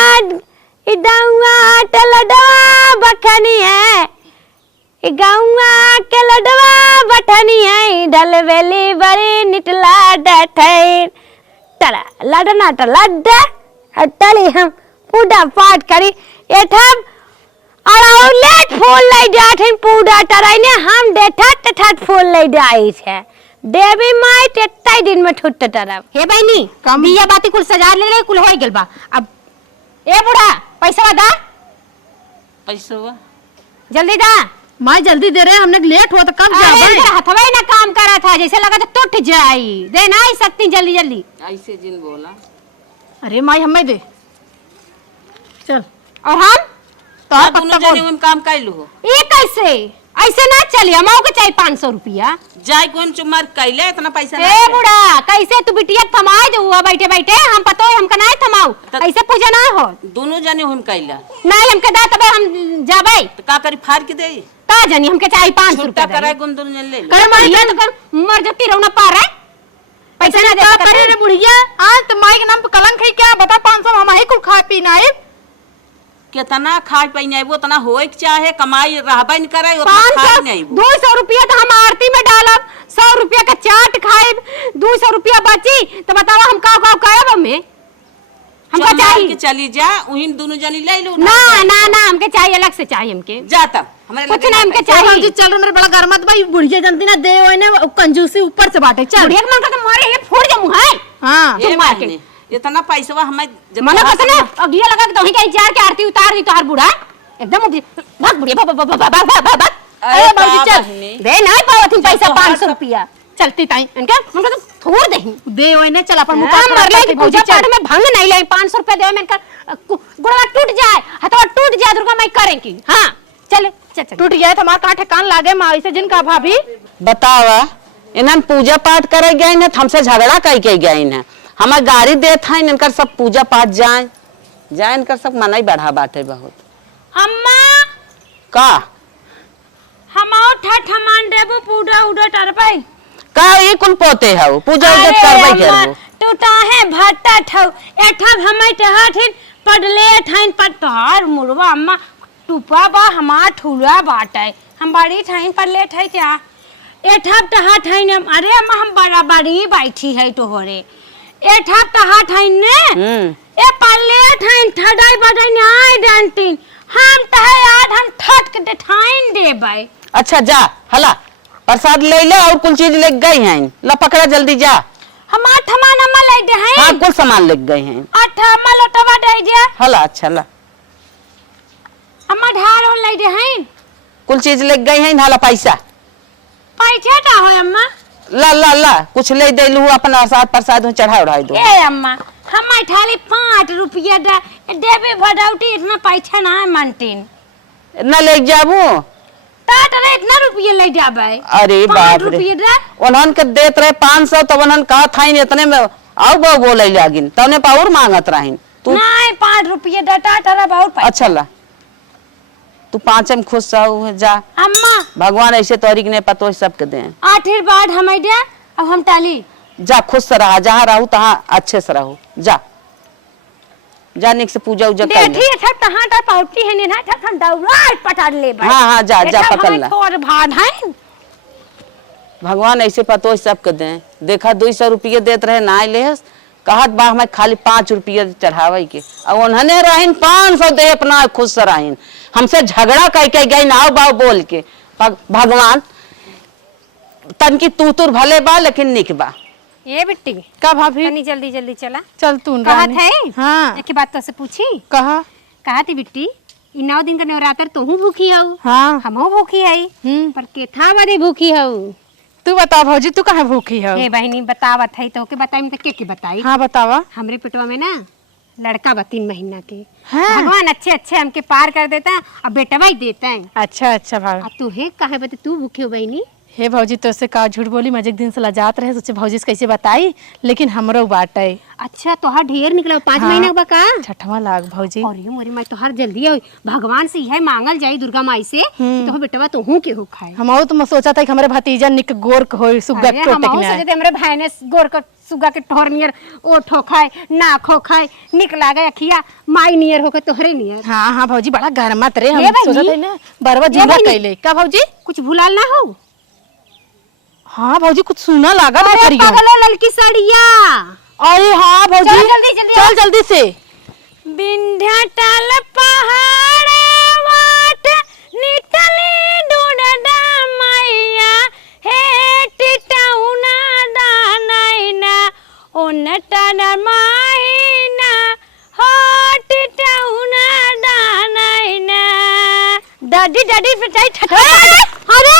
टलडवा बखनी है गाउआ के लडवा बठनी है ढलवेली बड़ी निटला डठै तला लडना तो लड्डा अटली हम पूजा पाठ करी एठम अड़ौलेट फूल ले जाथिन पूजा टराइने हम देठा तठत फूल ले जाई छे देवी माई तेत्ताई दिन में ठुट तरब हे बहनी बिया बाती कुल सजा ले कुल हो गेल बा अब ए बुढ़ा पैसा दा पैसा जल्दी दा माँ जल्दी दे रहे हमने लेट हुआ तो कब जा अरे हथवा ना काम करा था जैसे लगा तो टूट जाई दे ना ही सकती जल्दी जल्दी ऐसे जिन बोला अरे माई हमें दे चल और हम तो दोनों जने हम काम कर लो ये कैसे ऐसे ना चलिए हम के चाहिए 500 रुपया जाय कोन चुमार कैले इतना पैसा ए बुढ़ा कैसे तू बिटिया थमाए दे हुआ बैठे बैठे हम पतो है हमका नहीं थमाऊ ऐसे पूजा ना हो दोनों जने हम कैला नहीं हमके दा तबे हम जाबे तो का करी फाड़ के दे का जानी हमके चाहिए 500 छुट्टा रुपया कराए गुम दुनिया ले लो। करे बुढ़िया तो मर जाती रहो ना पा रहा है पैसा ना दे करे रे बुढ़िया आज तो माई के नाम पे कलंक है क्या बता 500 हम ही कुल खा पीना है कितना खाए पाई नहीं वो उतना होए के चाहे कमाई रहबा नहीं करे उतना खाए 500 नहीं 200 रुपया तो हम आरती में डालब 100 रुपया का चाट खाए 200 रुपया बची तो बताओ हम का करब हमें हमको चाहिए कि चली जा उहिन दोनों जनी ले लो ना ना ना हमके चाहिए अलग से चाहिए हमके जाता हमारे कुछ लगे ना हमके जी चाहिए चल रहे मेरे बड़ा गरमत भाई बुढ़िया जनती ना दे ओने कंजूसी ऊपर से बाटे चल बुढ़िया के मन का तो मारे ये फोड़ दे मुंह है हां ये तुम मार के। बहनी, इतना पैसा हमें जब मना कहाँ पता से- ना अगिया लगा के तो ही के चार के आरती उतार दी तो हर बूढ़ा एकदम भाग बुढ़िया भाग अरे बाबूजी बाप चल बहनी। दे ना पावत पैसा तो 500 रुपया चलती ताई इनका उनको तो थोड़ दे दे ओने चल अपन मुंह मुकाम मर ले कि पूजा पाठ में भंग नहीं ले 500 रुपया दे मैं गुड़वा टूट जाए हथवा टूट जाए दुर्गा माई करें की हां चल चल चल टूट गया हमारा कांटे कान लागे माँ ऐसे जिनका भाभी बतावा इन्हन पूजा पाठ करे गए न हमसे झगड़ा कई के गए न हमार गाड़ी देत है इनकर सब पूजा पाठ जाए जाए इनकर सब मनाई बढ़ा बाटे बहुत अम्मा का हमाओ ठठमान देबो पूरा उड़ा टरपाई का ये कुल पोते है पूजा उजा करबै करबो टूटा है भाटा ठौ एठा हमै टहाठिन पडले ठाइन पटहार मुरवा अम्मा टुपा बा हमार ठुला बाटै हम बड़ी ठाइन पडले ठै क्या एठा टहा ठाइन अरे अम्मा हम बड़ा बड़ी बैठी है तोहरे एठा टहा ठाइन ने ए पल्ले ठाइन ठडाई बडाई नाय डांटिन हम तहे याद हम ठट के ठाइन देबै अच्छा जा हला प्रसाद ले ले और कुल चीज ले गई हैं ला पकड़ा जल्दी जा हमार थमान अम्मा ले दे हैं हाँ कुल सामान ले गए हैं अठा अम्मा लोटवा दे जे हला अच्छा ला अम्मा ढार और ले दे हैं कुल चीज ले गई हैं हला पैसा पैसा का हो अम्मा ला ला ला कुछ ले दे लू अपन प्रसाद चढ़ा उड़ाई दो ए अम्मा हम ठाली 5 रुपया देबे भडौटी इतना पैसा ना है मनतीन न ले जाबू तात रे इतना रुपया ले जाबे अरे 5 बाप रे रुपया दे उन्हन के देत रहे 500 तो उन्हन कहा था इतने में आओ बहु बोले लागिन तने पाउर मांगत रहिन तू नहीं 5 रुपया दे तात रे बहुत पैसा अच्छा ला तू 5 में खुश रहो जा अम्मा भगवान ऐसे तोरी ने पतो सबके दे आखिर हमें दे अब हम टाली जा खुश से रहा जहाँ रहू तहाँ अच्छे से रहो जा जा निक से पूजा उजा कर ले देखी सब तहां ता पाउटी है ने ना था हम दौड़ा पटाड़ ले भाई हाँ, हाँ, जा, जा, पकड़ ला। थोड़ भाड़ है भगवान ऐसे पतो सबके दे देखा 200 रुपये देत रहे ना ले कहत बा हमें खाली 5 रुपये चढ़ावे के अब उन्होंने रहिन 500 दे अपना खुश से रहिन हमसे झगड़ा कह के गई नाव बाव बोल के भगवान तन की तूतुर भले बा लेकिन निक बा ये बिट्टी का भाभी तनी जल्दी जल्दी चला चल तू कहा थे हाँ एक बात तो से पूछी कहा कहा थी बिट्टी इ 9 दिन का नवरात्र तो हूँ भूखी हूँ हाँ हमहू भूखी है पर केथा बड़ी भूखी हूँ तू बता भौजी तू कहाँ भूखी है हे बहनी बतावत है तो के बताई तो के बताई हाँ बतावा हमरे पेटवा में ना लड़का बा 3 महीना के हाँ। भगवान अच्छे अच्छे हमके पार कर देता है और बेटवा ही देता है अच्छा अच्छा भाभी अब तू है काहे बते तू भूखी हो बहनी हे भौजी तो से का झूठ बोली मजे दिन से लजात रहे सोचे भौजी से कैसे बताई लेकिन हमरो बाटे अच्छा तोहार ढेर निकला 5 हाँ। महीना बा का छठवा लाख भौजी और ये मोरी माई तोहार जल्दी है भगवान से यह मांगल जाई दुर्गा माई से कि तोहर बेटवा तो हूँ के हो खाए हम तो सोचा था कि हमारे भतीजा निक गोर के होई सुग्गा अरे टोटे हमहू के सोचते हमरे भाई ने गोर का सुगा के ठोर नियर ओ ठोखाए ना खोखाए निक लागे अखिया माई नियर होके तोहरे नियर हाँ हाँ भौजी बड़ा गरमत रे ये हम बहनी? सोचा था ना बरवा ये जुड़ा बहनी? कैले का भौजी कुछ भुलाल ना हो हाँ भौजी कुछ सुना लगा था अरे करियो पागल ललकी साड़िया अरे हाँ भौजी चल जल्दी, जल्दी चल जल्दी से विंध्याचल पहाड़ वाट निकले डोडा मैया हे टिटाउना दानैना ओनटा माहिना हो टिटाउना दानैना दादी दादी पिटाई ठठा अरे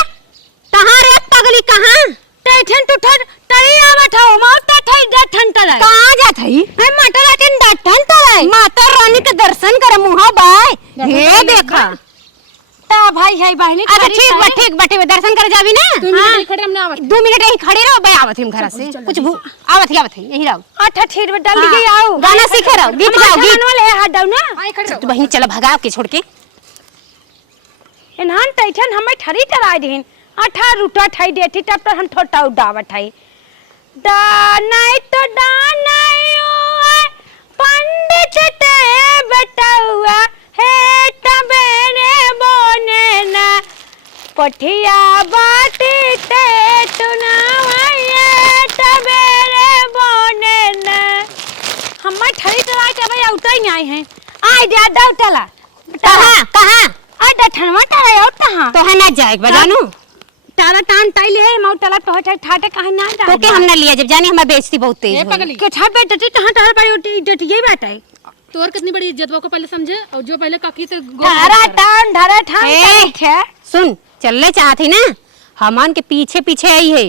कहाँ रे पगली कहाँ टेठन टुठन तई आवत हो माता ठई डठन तलाई कहाँ जात हई है माता रानी डटन तलाई माता रानी के दर्शन करे मुहा बाय हे देखा ता भाई है बहनी अच्छा ठीक बा दर्शन करे जाबी ना 2 मिनट खड़े हमने आवत 2 मिनट यहीं खड़े रहो बे आवत हम घर से कुछ आवत है यहीं रहो अच्छा ठीक बा डाल के आओ गाना सीखे रहो गीत गाओ गीत वाले हाथ डाउ ना तो बहनी चलो भगाओ के छोड़ के इन्हान तैठन हमें ठरी टराई दिन 18 रूटा ठई देती तब तो हम थोटा उड़ावत है दानाई तो दानाई ओए पंडित ते बतावा हे तबेरे बोने ना पठिया बाटी ते तुनावाए तबेरे बोने ना हमें ठरी टराई के भाई उठा ही नहीं है आई दे दो टला कहाँ आ डठनवा टरा और कहां तो है ना जाए बजानू तारा टान टाइल है मौ टला तो है ठाटे कहां ना जा तो के हम ना लिया जब जानी हमारी बेइज्जती बहुत तेज ए हुई। पगली के छा पे टटी कहां तारा पर इज्जत ये बात है तोर कितनी बड़ी इज्जत वो को पहले समझे और जो पहले काकी से तारा टान धरा ठान ए, है सुन चलने चाहती ना हमान के पीछे पीछे आई है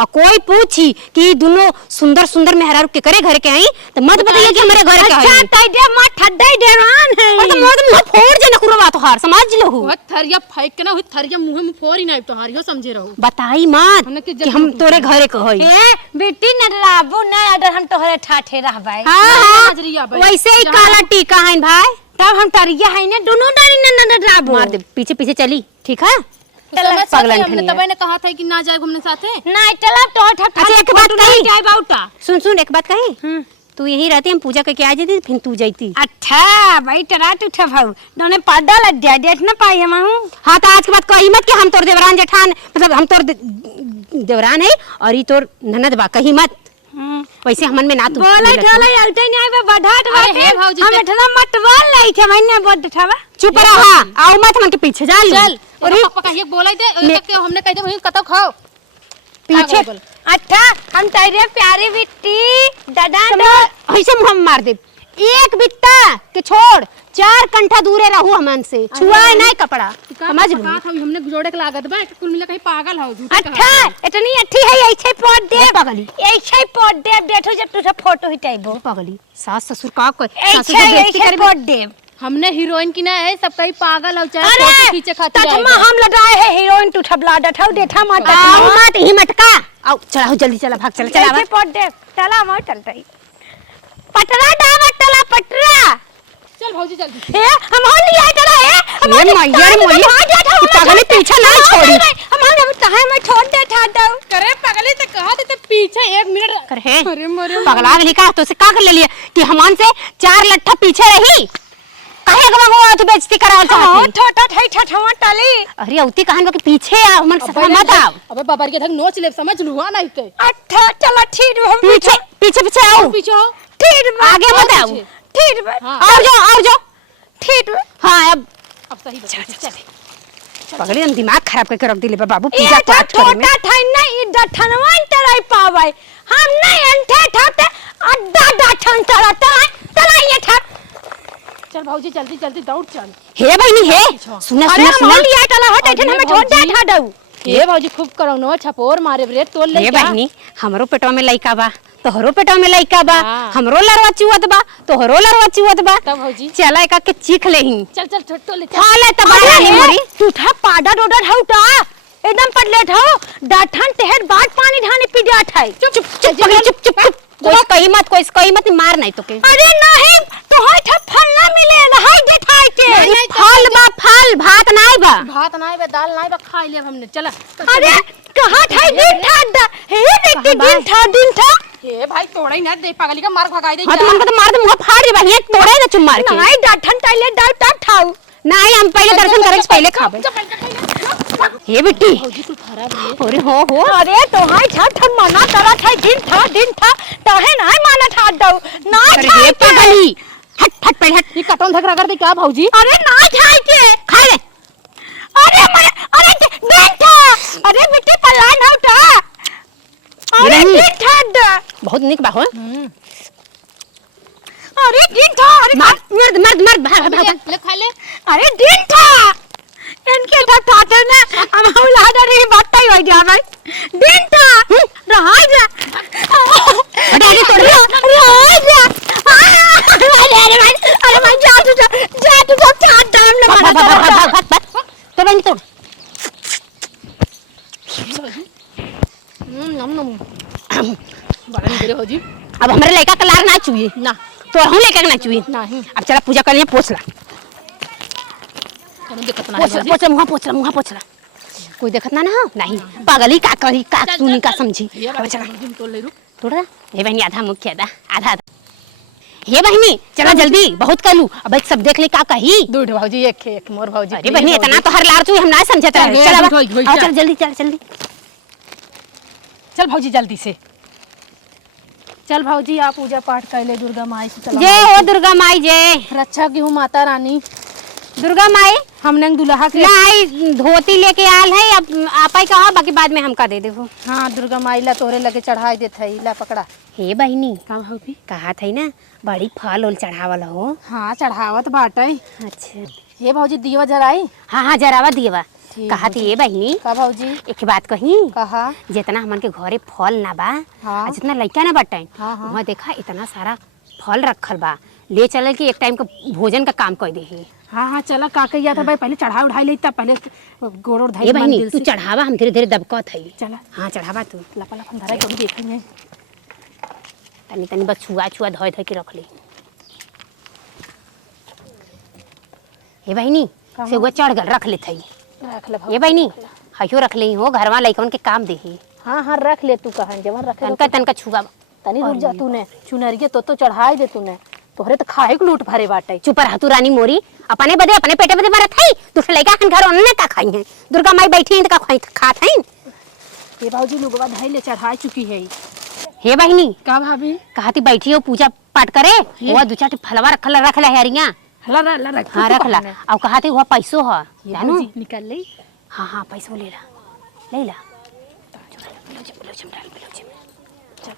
और कोई पूछी कि दोनों सुंदर सुंदर मेहरारू के करे घर के आई तो मत बताइए कि हमारे घर के अच्छा आई तई दे मा ठड्डे देवान है और तो मोद मुंह फोड़ जे नकुरो बात हार समझ लो वो थरिया फेंक के ना वो थरिया मुंह में फोड़ ही नहीं तो हारियो समझे रहो बताई मत हमने के कि हम तोरे घरे के हई ए बेटी न राबू न अगर हम तोहरे ठाठे रहबै हां हाजरिया भाई वैसे ही काला टीका है भाई तब हम तरिया है ने दोनों डारी न राबू मार दे पीछे पीछे चली ठीक है चल पगलन हमने ठनिया। तब ने कहा था कि ना जाए घूमने साथे नहीं चला तो ठठ अच्छा एक बात कही जाए बाउटा सुन एक बात कही तू यहीं रहती हम पूजा करके आ जाती फिर तू जाती अच्छा भाई टरा तू ठभाऊ दोने पाडा लग जाए देख ना पाई हम हाँ तो आज के बाद कही मत कि हम तोर देवरान जेठान मतलब हम तोर देवरान है और ये तोर ननद बा कही मत वैसे हमन में ना तू बोले मिलत हो। ठोले अलते नहीं आवे बढ़ाट अरे बाटे हे भौजी, हम इतना मतवाल नहीं थे मैंने बोल ठवा चुप रहा आओ मत हमन के पीछे जा चल और और पापा कहिए बोला दे के हमने कह दे वही कतौ खाओ पीछे बोल। अच्छा हम तेरे प्यारी बिट्टी दादा दो ऐसे मुंह में मार दे एक बित्ता के छोड़ 4 कंठा दूरे रहू हमन से छुआए नहीं कपड़ा समझ लो कहा था हमने जोड़े के लागत बा कुल मिला कहीं पागल हो झूठे अच्छा इतनी अच्छी है ऐसे पोट दे पगली ऐसे पोट दे देखो जब तुझे फोटो हिटाइबो पगली सास ससुर का कोई ऐसे ऐसे पोट दे हमने हीरोइन की ना है सब कहीं पागल हो चाहे फोटो अरे खींचे खातिर तथमा हम लड़ाए है हीरोइन तू ठबला डठाओ देखा मत आओ मत ही मटका आओ चला जल्दी चला भाग चला चला ऐसे पोट दे चला मैं चलता ही पटरा डावट टला पटरा चल भौजी जल्दी ए हम और नहीं आए टला है हम ये मैया कि पगली पीछे ना छोड़ी हमारे कहां मैं छोड़ दे ठा दो करे पगली से कहा थे पीछे 1 मिनट करे अरे मरे पगला गली का तो से का कर ले लिया कि हमान से 4 लट्ठा पीछे रही काहे गवा गवा तू बेइज्जती करावल हां चाहती छोटा ठई ठठवा टली अरे औती कहां के पीछे आ हमन सफा मत आओ अबे बाबर के धक नोच ले समझ लुआ नहीं ते अच्छा चलो ठीक हम पीछे पीछे पीछे आओ पीछे हो ठीक आगे मत आओ ठीक हाँ। आओ जाओ ठीक हाँ अब अब सही बता चल पगली हम दिमाग खराब करके रख दिले बाबू ये पूजा पाठ करे में छोटा ठई नहीं इधर ठनवा तराई पावे हम नहीं अंठे ठाते अड्डा डाठन तरा तरा ये ठप चल भौजी जल्दी जल्दी दौड़ चल हे बहनी हे सुना अरे सुना हम सुना लिया टला हटे ठन हमें छोड़ दे ठा दऊ ये भौजी खूब करौनो छपोर मारे ब्रेड तोल ले हे क्या बहनी हमरो पेटवा में लइका बा तोहरो पेटवा में लइका बा हाँ। हमरो लरवा चुवत बा तोहरो लरवा चुवत बा तब भौजी चला एका के चीख लेही चल चल छोट तो ले खा ले तब रानी मोरी तू ठा पाडा डोडर हउटा एकदम पटलेट हो डाठन तेहर बाद पानी ढानी पी जात है चुप चुप पगली चुप चुप चुप कोई मत मार नहीं तो के अरे नहीं तो है ठा फल ना मिले रहाई दे खाई के फल बा फल भात नहीं बा भात नहीं बे दाल नहीं बे खा लिया हमने चला अरे कहां था दिन था हे देखते दिन था ए भाई तोड़ा ही ना दे पागली का मार भगाई दे हां तो मन को तो मार दे मुंह फाड़ दे बहिया तोड़े ना चुम मार के नहीं डाठन टाइले डाल तब खाऊ नहीं हम पहले दर्शन करे से पहले खाबे हे बेटी भौजी तू खराब है अरे हो अरे तो हाय छठ मना तरा था दिन था तहे नहीं माना था दऊ ना अरे हे पगली हट हट पहले हट ये कटन धक रगड़ दे क्या भौजी अरे ना खाई के खा ले अरे दिन था अरे बेटे पलान हउटा अरे दिन था बहुत निक बा हो अरे दिन था अरे मर्द भाग ले खा ले अरे दिन था इनके तो ठाटे ने हम औलादा रे बात ही हो जा भाई दिन था रहाई जा अरे तोड़ रहाई जा अरे भाई जा तू ठाट दाम ले भाग तो बनी तोड़ नम नम बड़ा निगरे भौजी अब हमारे लड़का का लार ना चुई ना तो हम लेकर ना चुई नहीं अब चला पूजा कर लिया पोछ ला देखत ना पोछ पोछ मुहा पोछ कोई देखत ना ना नहीं पागली का करी का सुनी का समझी अब चला तो ले रुक थोड़ा हे बहनी आधा मुख्य आधा आधा आधा हे बहनी चला जल्दी बहुत कलू अब एक सब देख ले का कही दूध भौजी एक मोर भौजी अरे बहनी इतना तो हर लार तू हम ना समझत चल, रहे चल होई, होई, अब चल। चल जल्दी चल जल्दी चल भौजी जल्दी से चल भौजी आप पूजा पाठ कर ले दुर्गा माई से चला जय हो दुर्गा माई जय रक्षा की हूँ माता रानी दुर्गा माई हमने दुल्हा के नहीं धोती लेके आल है अब आपा ही कहा बाकी बाद में हमका दे देबो हाँ दुर्गा माई ला तोरे लगे चढ़ाई देत है ला पकड़ा हे बहनी का भौजी कहा थई ना बड़ी फल उल चढ़ावल हो हाँ चढ़ावत बाटे अच्छा ये भौजी दिवा जराई हाँ हाँ जरावा दिएवा ठीक कहा थी ये बहनी का भौजी एक बात कही कहा जितना हमन के घरे फल ना बा हाँ। आ जितना लइका ना बाटे हाँ, हाँ। वहाँ देखा इतना सारा फल रखल बा ले चलल कि एक टाइम का भोजन का काम कर दे हाँ हाँ चला का कहिया था भाई पहले चढ़ा उठाई लेता पहले गोड़ उठाई ये बहनी तू चढ़ावा हम धीरे धीरे दबकत है चला हाँ चढ़ावा तू लपा लपा धराई कभी देखेंगे तनी तनी बस छुआ छुआ धोए धोए के रख ले ये बहनी से वो चढ़ गल रख ले थई रख ले ये बहनी हयो रख ले हो घरवा लइकन के काम दे हाँ हाँ रख ले तू कहा जवन रखे तनका तनका छुआ तनी रुक जा तूने चुनरिया तो चढ़ाई दे तूने तोहरे तो खाए के लूट भरे बाटे चुप रह तू रानी मोरी अपने बदे अपने पेटे बदे मरत है दूसरे लइका खन घर उन्होंने का खाई है दुर्गा माई बैठी है तो का खाई खात है ये भाजी लुगवा धई ले चढ़ाई चुकी है हे बहनी का भाभी कहती बैठी हो पूजा पाठ करे वो दो चार फलवा रखला हरिया हला ला रख हाँ रखला अब कहती हुआ पैसो है जानू निकाल ले हाँ हाँ पैसो ले ला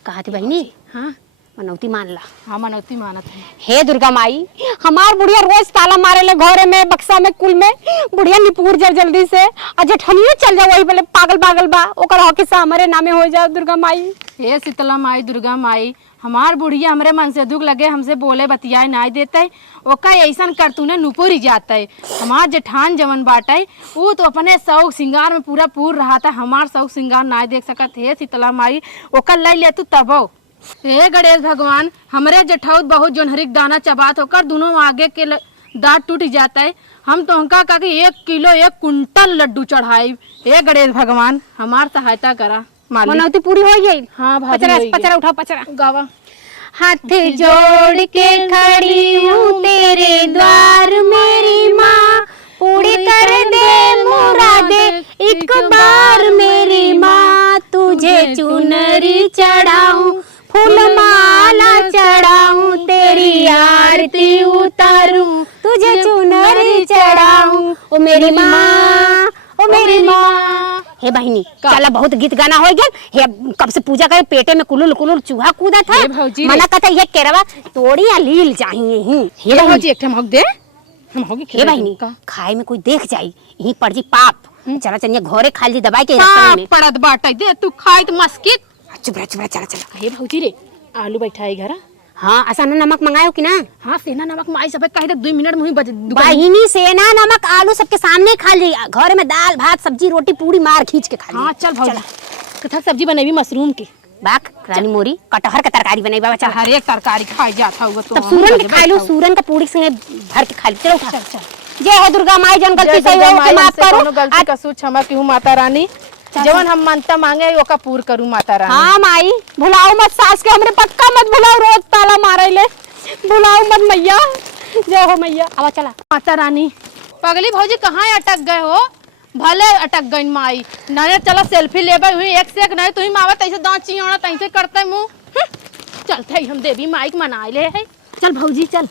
कहती बहनी हाँ मनौती मान ला हाँ मनौती मानत है हे दुर्गा माई हमार बुढ़िया रोज ताला मारे ले घरे में बक्सा में कुल में बुढ़िया निपुर जा जल्दी से आ जेठनियो चल जा वही बोले पागल पागल बा ओकर हके से हमारे नामे हो जा दुर्गा माई हे शीतला माई दुर्गा माई हमार बुढ़िया हमरे मन से दुख लगे हमसे बोले बतियाए नहीं देते ओका ऐसा कर तूने नुपुरी जाता है हमार जेठान जवन बाटे वो तो अपने शौक श्रृंगार में पूरा पूर रहा था हमार शौक श्रृंगार नहीं देख सकत हे शीतला माई ओका ले ले तू तबो हे गणेश भगवान हमरे जेठाउत बहुत जोनहरिक दाना चबात होकर दोनों आगे के दांत टूट जाता है हम तो उनका का 1 किलो 1 कुंटल लड्डू चढ़ाई हे गणेश भगवान हमार सहायता करा मनौती पूरी हो गई हाँ भाभी पचरा होई गई। पचरा उठाओ पचरा गावा हाथ जोड़ के खड़ी हूँ तेरे द्वार मेरी माँ पूरी कर दे मुरादे एक बार मेरी माँ तुझे चुनरी चढ़ाऊं फूल माला चढ़ाऊं तेरी आरती उतारूं तुझे चुनरी चढ़ाऊं ओ मेरी माँ ओ मेरी माँ हे बहनी चला बहुत गीत गाना हो गया हे कब से पूजा करे पेटे में कुलुल कुलुल चूहा कूदा था हे भौजी मना कहता ये केरवा तोड़ी या लील चाहिए ही हे ये बहनी भौजी एक ठम हक दे हम होगी हे बहनी खाए में कोई देख जाई यही पड़ जी पाप चला चलिए घरे खा ली दवाई के हाँ रखने में पड़त बाटे दे तू खाई तो मस्कित चुप रह चला चला हे भौजी रे आलू बैठाई घर हाँ असाना नमक मंगायो कि ना हाँ सेना नमक माई सब कहे तो 2 मिनट में ही बच बहिनी सेना नमक आलू सबके सामने खा ली घर में दाल भात सब्जी रोटी पूरी मार खींच के खा ली हाँ चल भौजी कथा सब्जी बनेबी मशरूम की बाक रानी मोरी कटहर का तरकारी बनाई बाबा चल हर एक तरकारी खाई जाता हुआ तो तब सूरन के खा लो सूरन का पूरी संगे भर के खा ली चलो उठा चल चल जय हो दुर्गा माई जन गलती सही हो के माफ करो गलती कसूर क्षमा की हूँ माता रानी जवन हम मानता मांगे ओका पूर करूँ माता रानी हाँ माई भुलाओ मत सास के हमरे पक्का मत भुलाओ रोज ताला मारे ले भुलाओ मत मैया जय हो मैया आवा चला माता रानी पगली भौजी कहाँ अटक गए हो भले अटक गई माई नाने चला सेल्फी लेबे हुई एक से एक नहीं तुही मावत ऐसे दांत चियोड़ा तैसे करते मुंह चलते ही हम देवी माई के मनाए ले है चल भौजी चल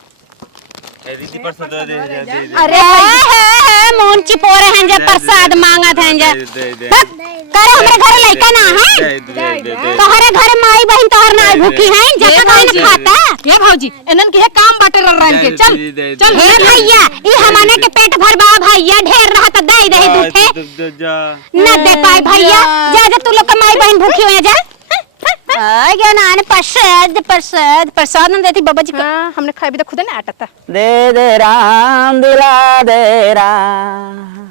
अरे है मोन चिपोरे हैं जे प्रसाद मांगत हैं जे करे हमरे घर लइका ना है तोहरे घर माई बहन तोहर ना भूखी हैं जका खाए ना खाता हे भौजी इनन के काम बाटे रन के चल चल हे भैया ई हमने के पेट भर बा भैया ढेर रहा त दे दे दूठे न दे पाए भैया जा तू लोग का माई बहन भूखी हो जा आ गया ना प्रसाद प्रसाद प्रसाद न देती बाबा जी का हमने खाई भी तो खुद ना आटा दे राम दिला दे राम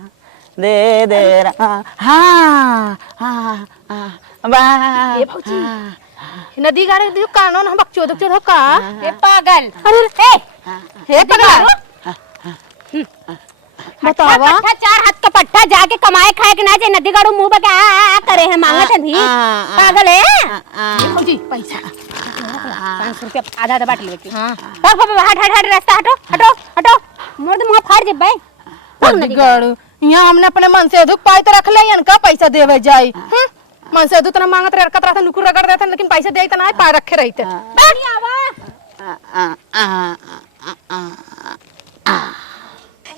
दे राम हाँ हाँ हाँ ये भौजी नदी गारे दियो कानून हम बकचोद चोद हो का ए पागल अरे ए हे पगला बतावा पट्ठा चार हाथ का पट्ठा जाके कमाए खाए के ना जे नदी गाड़ू मुंह बके आ करे है मांगत है भी पागल है जी पैसा 500 रुपया आधा आधा बांट लेवे की हां हट हट हट रास्ता हटो हटो हटो मोर मुंह फाड़ जे भाई गड़ यहाँ हमने अपने मन से अधिक पाई तो रख ले इनका पैसा देवे जाई मन से अधिक तना मांगत रखत रहता नुकुर रगड़ देते लेकिन पैसा दे तना पाए रखे रहते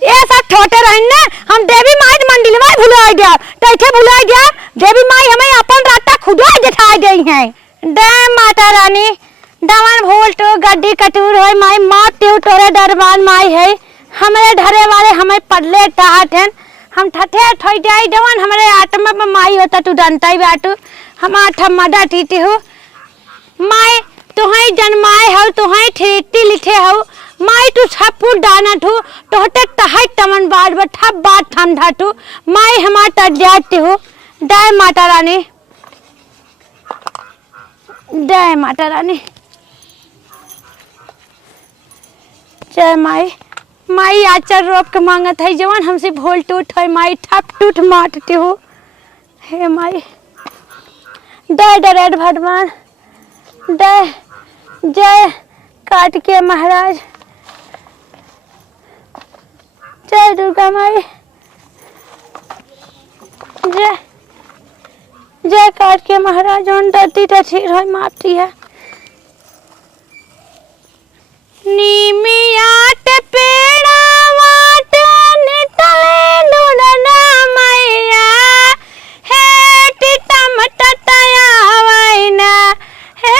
ये सब छोटे रहन ना हम देवी माई मंदिर में भुला गया कैसे भुला गया देवी माई हमें अपन रास्ता खुदा दिखाई गई है दे माता रानी दमन भूल तो गड्डी कटूर होय माई मात त्यों तोरे दरबार माई है हमारे ढरे वाले हमें पडले टाट हैं हम ठठे ठोई जाई दवन हमारे आत्मा में माई होता तू डंटाई बाटू हम आठमदा टीटी हो माई तुहई जन्माए हो तुहई ठेती लिखे हो माई तू छप्पू दाना ठू तोहते तहई तमन बार ठप बात ठंडा ठू माई हमार तर जाती हो जय माता रानी जय माता रानी जय माई माई आचर रोप के मांगत है जवान हमसे भोल टूट है माई ठप टूट मारती हो हे माई जय डरेड भगवान जय जय काट के महाराज जय दुर्गा माई जय जय काट के महाराज उन डरती टठी रोय मारती है नीमिया ते पेड़ा वाट नितले दुडना मैया हे टिटम टटया वैना हे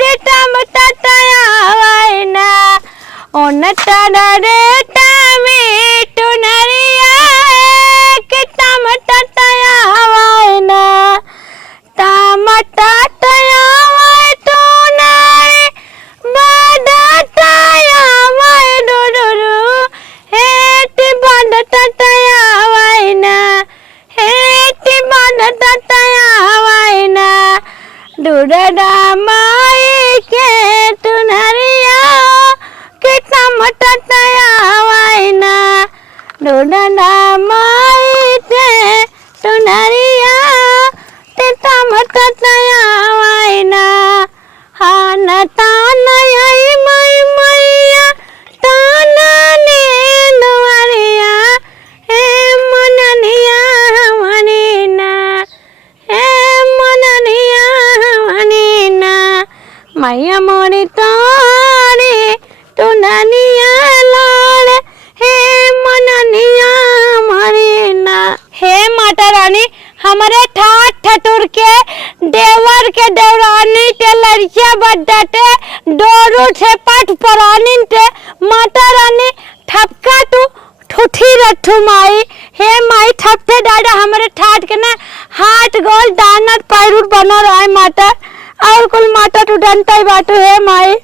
टिटम टटया वैना ओन टडरे टामे टुनरिया किटम टटया वैना टमटा टया वै टुनरी बडटया वै डुडुरु हेटी बडटया वैना हेटी बडटया वैना डुडडा माई के टुनरिया किटम टटया वैना डुडडा माई के टुनरिया किटम टटया वैना हान तान आई माई मैया तान ने दुआरिया हे मननिया मनीना हे मननिया मनीना मैया मोरी तारे टुननिया लाड़ हे मननिया मरीना हे माता रानी हमारे ठाट ठटुर के देवर के देवरानी के लड़किया बड्डाटे डोरू छे पट परानी ते माता रानी ठपका तू ठुठी रठू माई हे माई ठपते दादा हमारे ठाट के ना हाथ गोल दानत पैरूर बना रहा है माता और कुल माता तू डंटाई बाटू है माई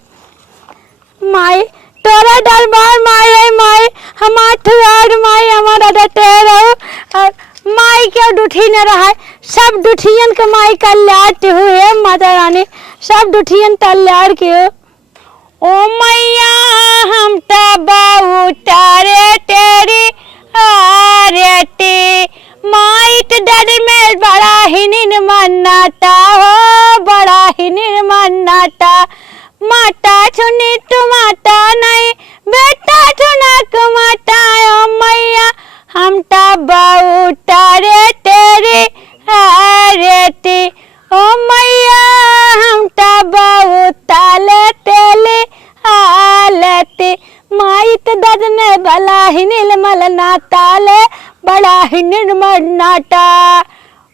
माई तोरा दरबार माई है माई हमार ठुआर माई हमारा डटे रहो और माई के दुठी न रहा सब दुठियन के माई कल्याण हुए माता रानी सब दुठियन कल्याण के ओ मैया हम तबाऊ तारे तेरी आरती माई तो डर में बड़ा ही निर्मन्नाता हो बड़ा ही निर्मन्नाता माता सुनी तू माता नहीं बेटा सुना को माता ओ मैया हम तबाऊ तारे तेरी आरती ओ मैया हम तबाऊ ताले तेली आलती माई तो दजने भला ही नीलमल नाताले बड़ा ही निर्मल नाटा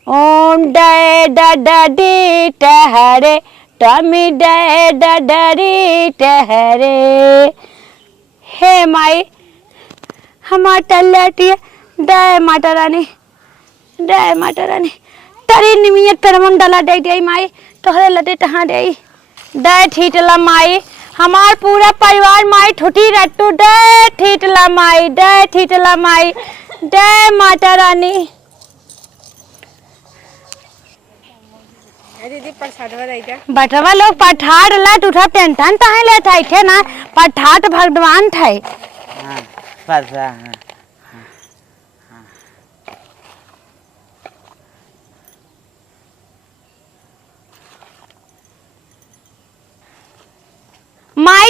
ओम डे डडी टहरे टमी डे डडी टहरे हे माई हमार टल्लाटी जय माता रानी जय माता रानी तरी निमियत परमम डला दे दे माई तोहरे लटे तहां दे दे ठीटला माई हमार पूरा परिवार माई ठुटी रट्टू दे ठीटला माई दे ठीटला माई जय माता रानी दीदी प्रसादवा दे जा बटवा लोग पठार ला उठा टेंशन ताहे ले थाई थे ना पठाट भगवान थे हां पता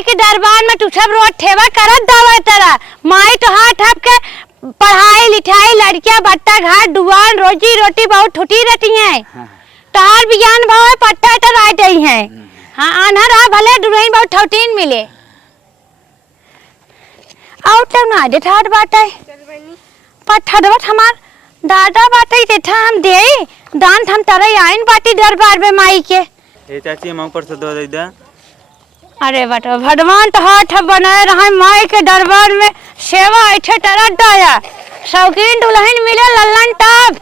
माई के दरबार में तू सब रोज ठेवा करत दावा तेरा माई तो हाथ हप के पढ़ाई लिखाई लड़कियां बट्टा घाट दुआन रोजी रोटी बहुत ठुटी रहती हैं। तहार विज्ञान भाव है पट्टा तो राय गई है। हाँ आना रहा भले दुल्हन बहुत ठौटीन मिले और तो ना दे ठाट बाटे पट्टा देवत हमार दादा बाटे देठा हम दे दान हम तारे आइन बाटी दरबार में माई के। ए चाची हम पर से दो दे दा। अरे बेटा भगवान तो हाथ बनाए रहा माई के दरबार में सेवा ऐठे तरह दाया शौकीन दुल्हन मिले लल्लन टाप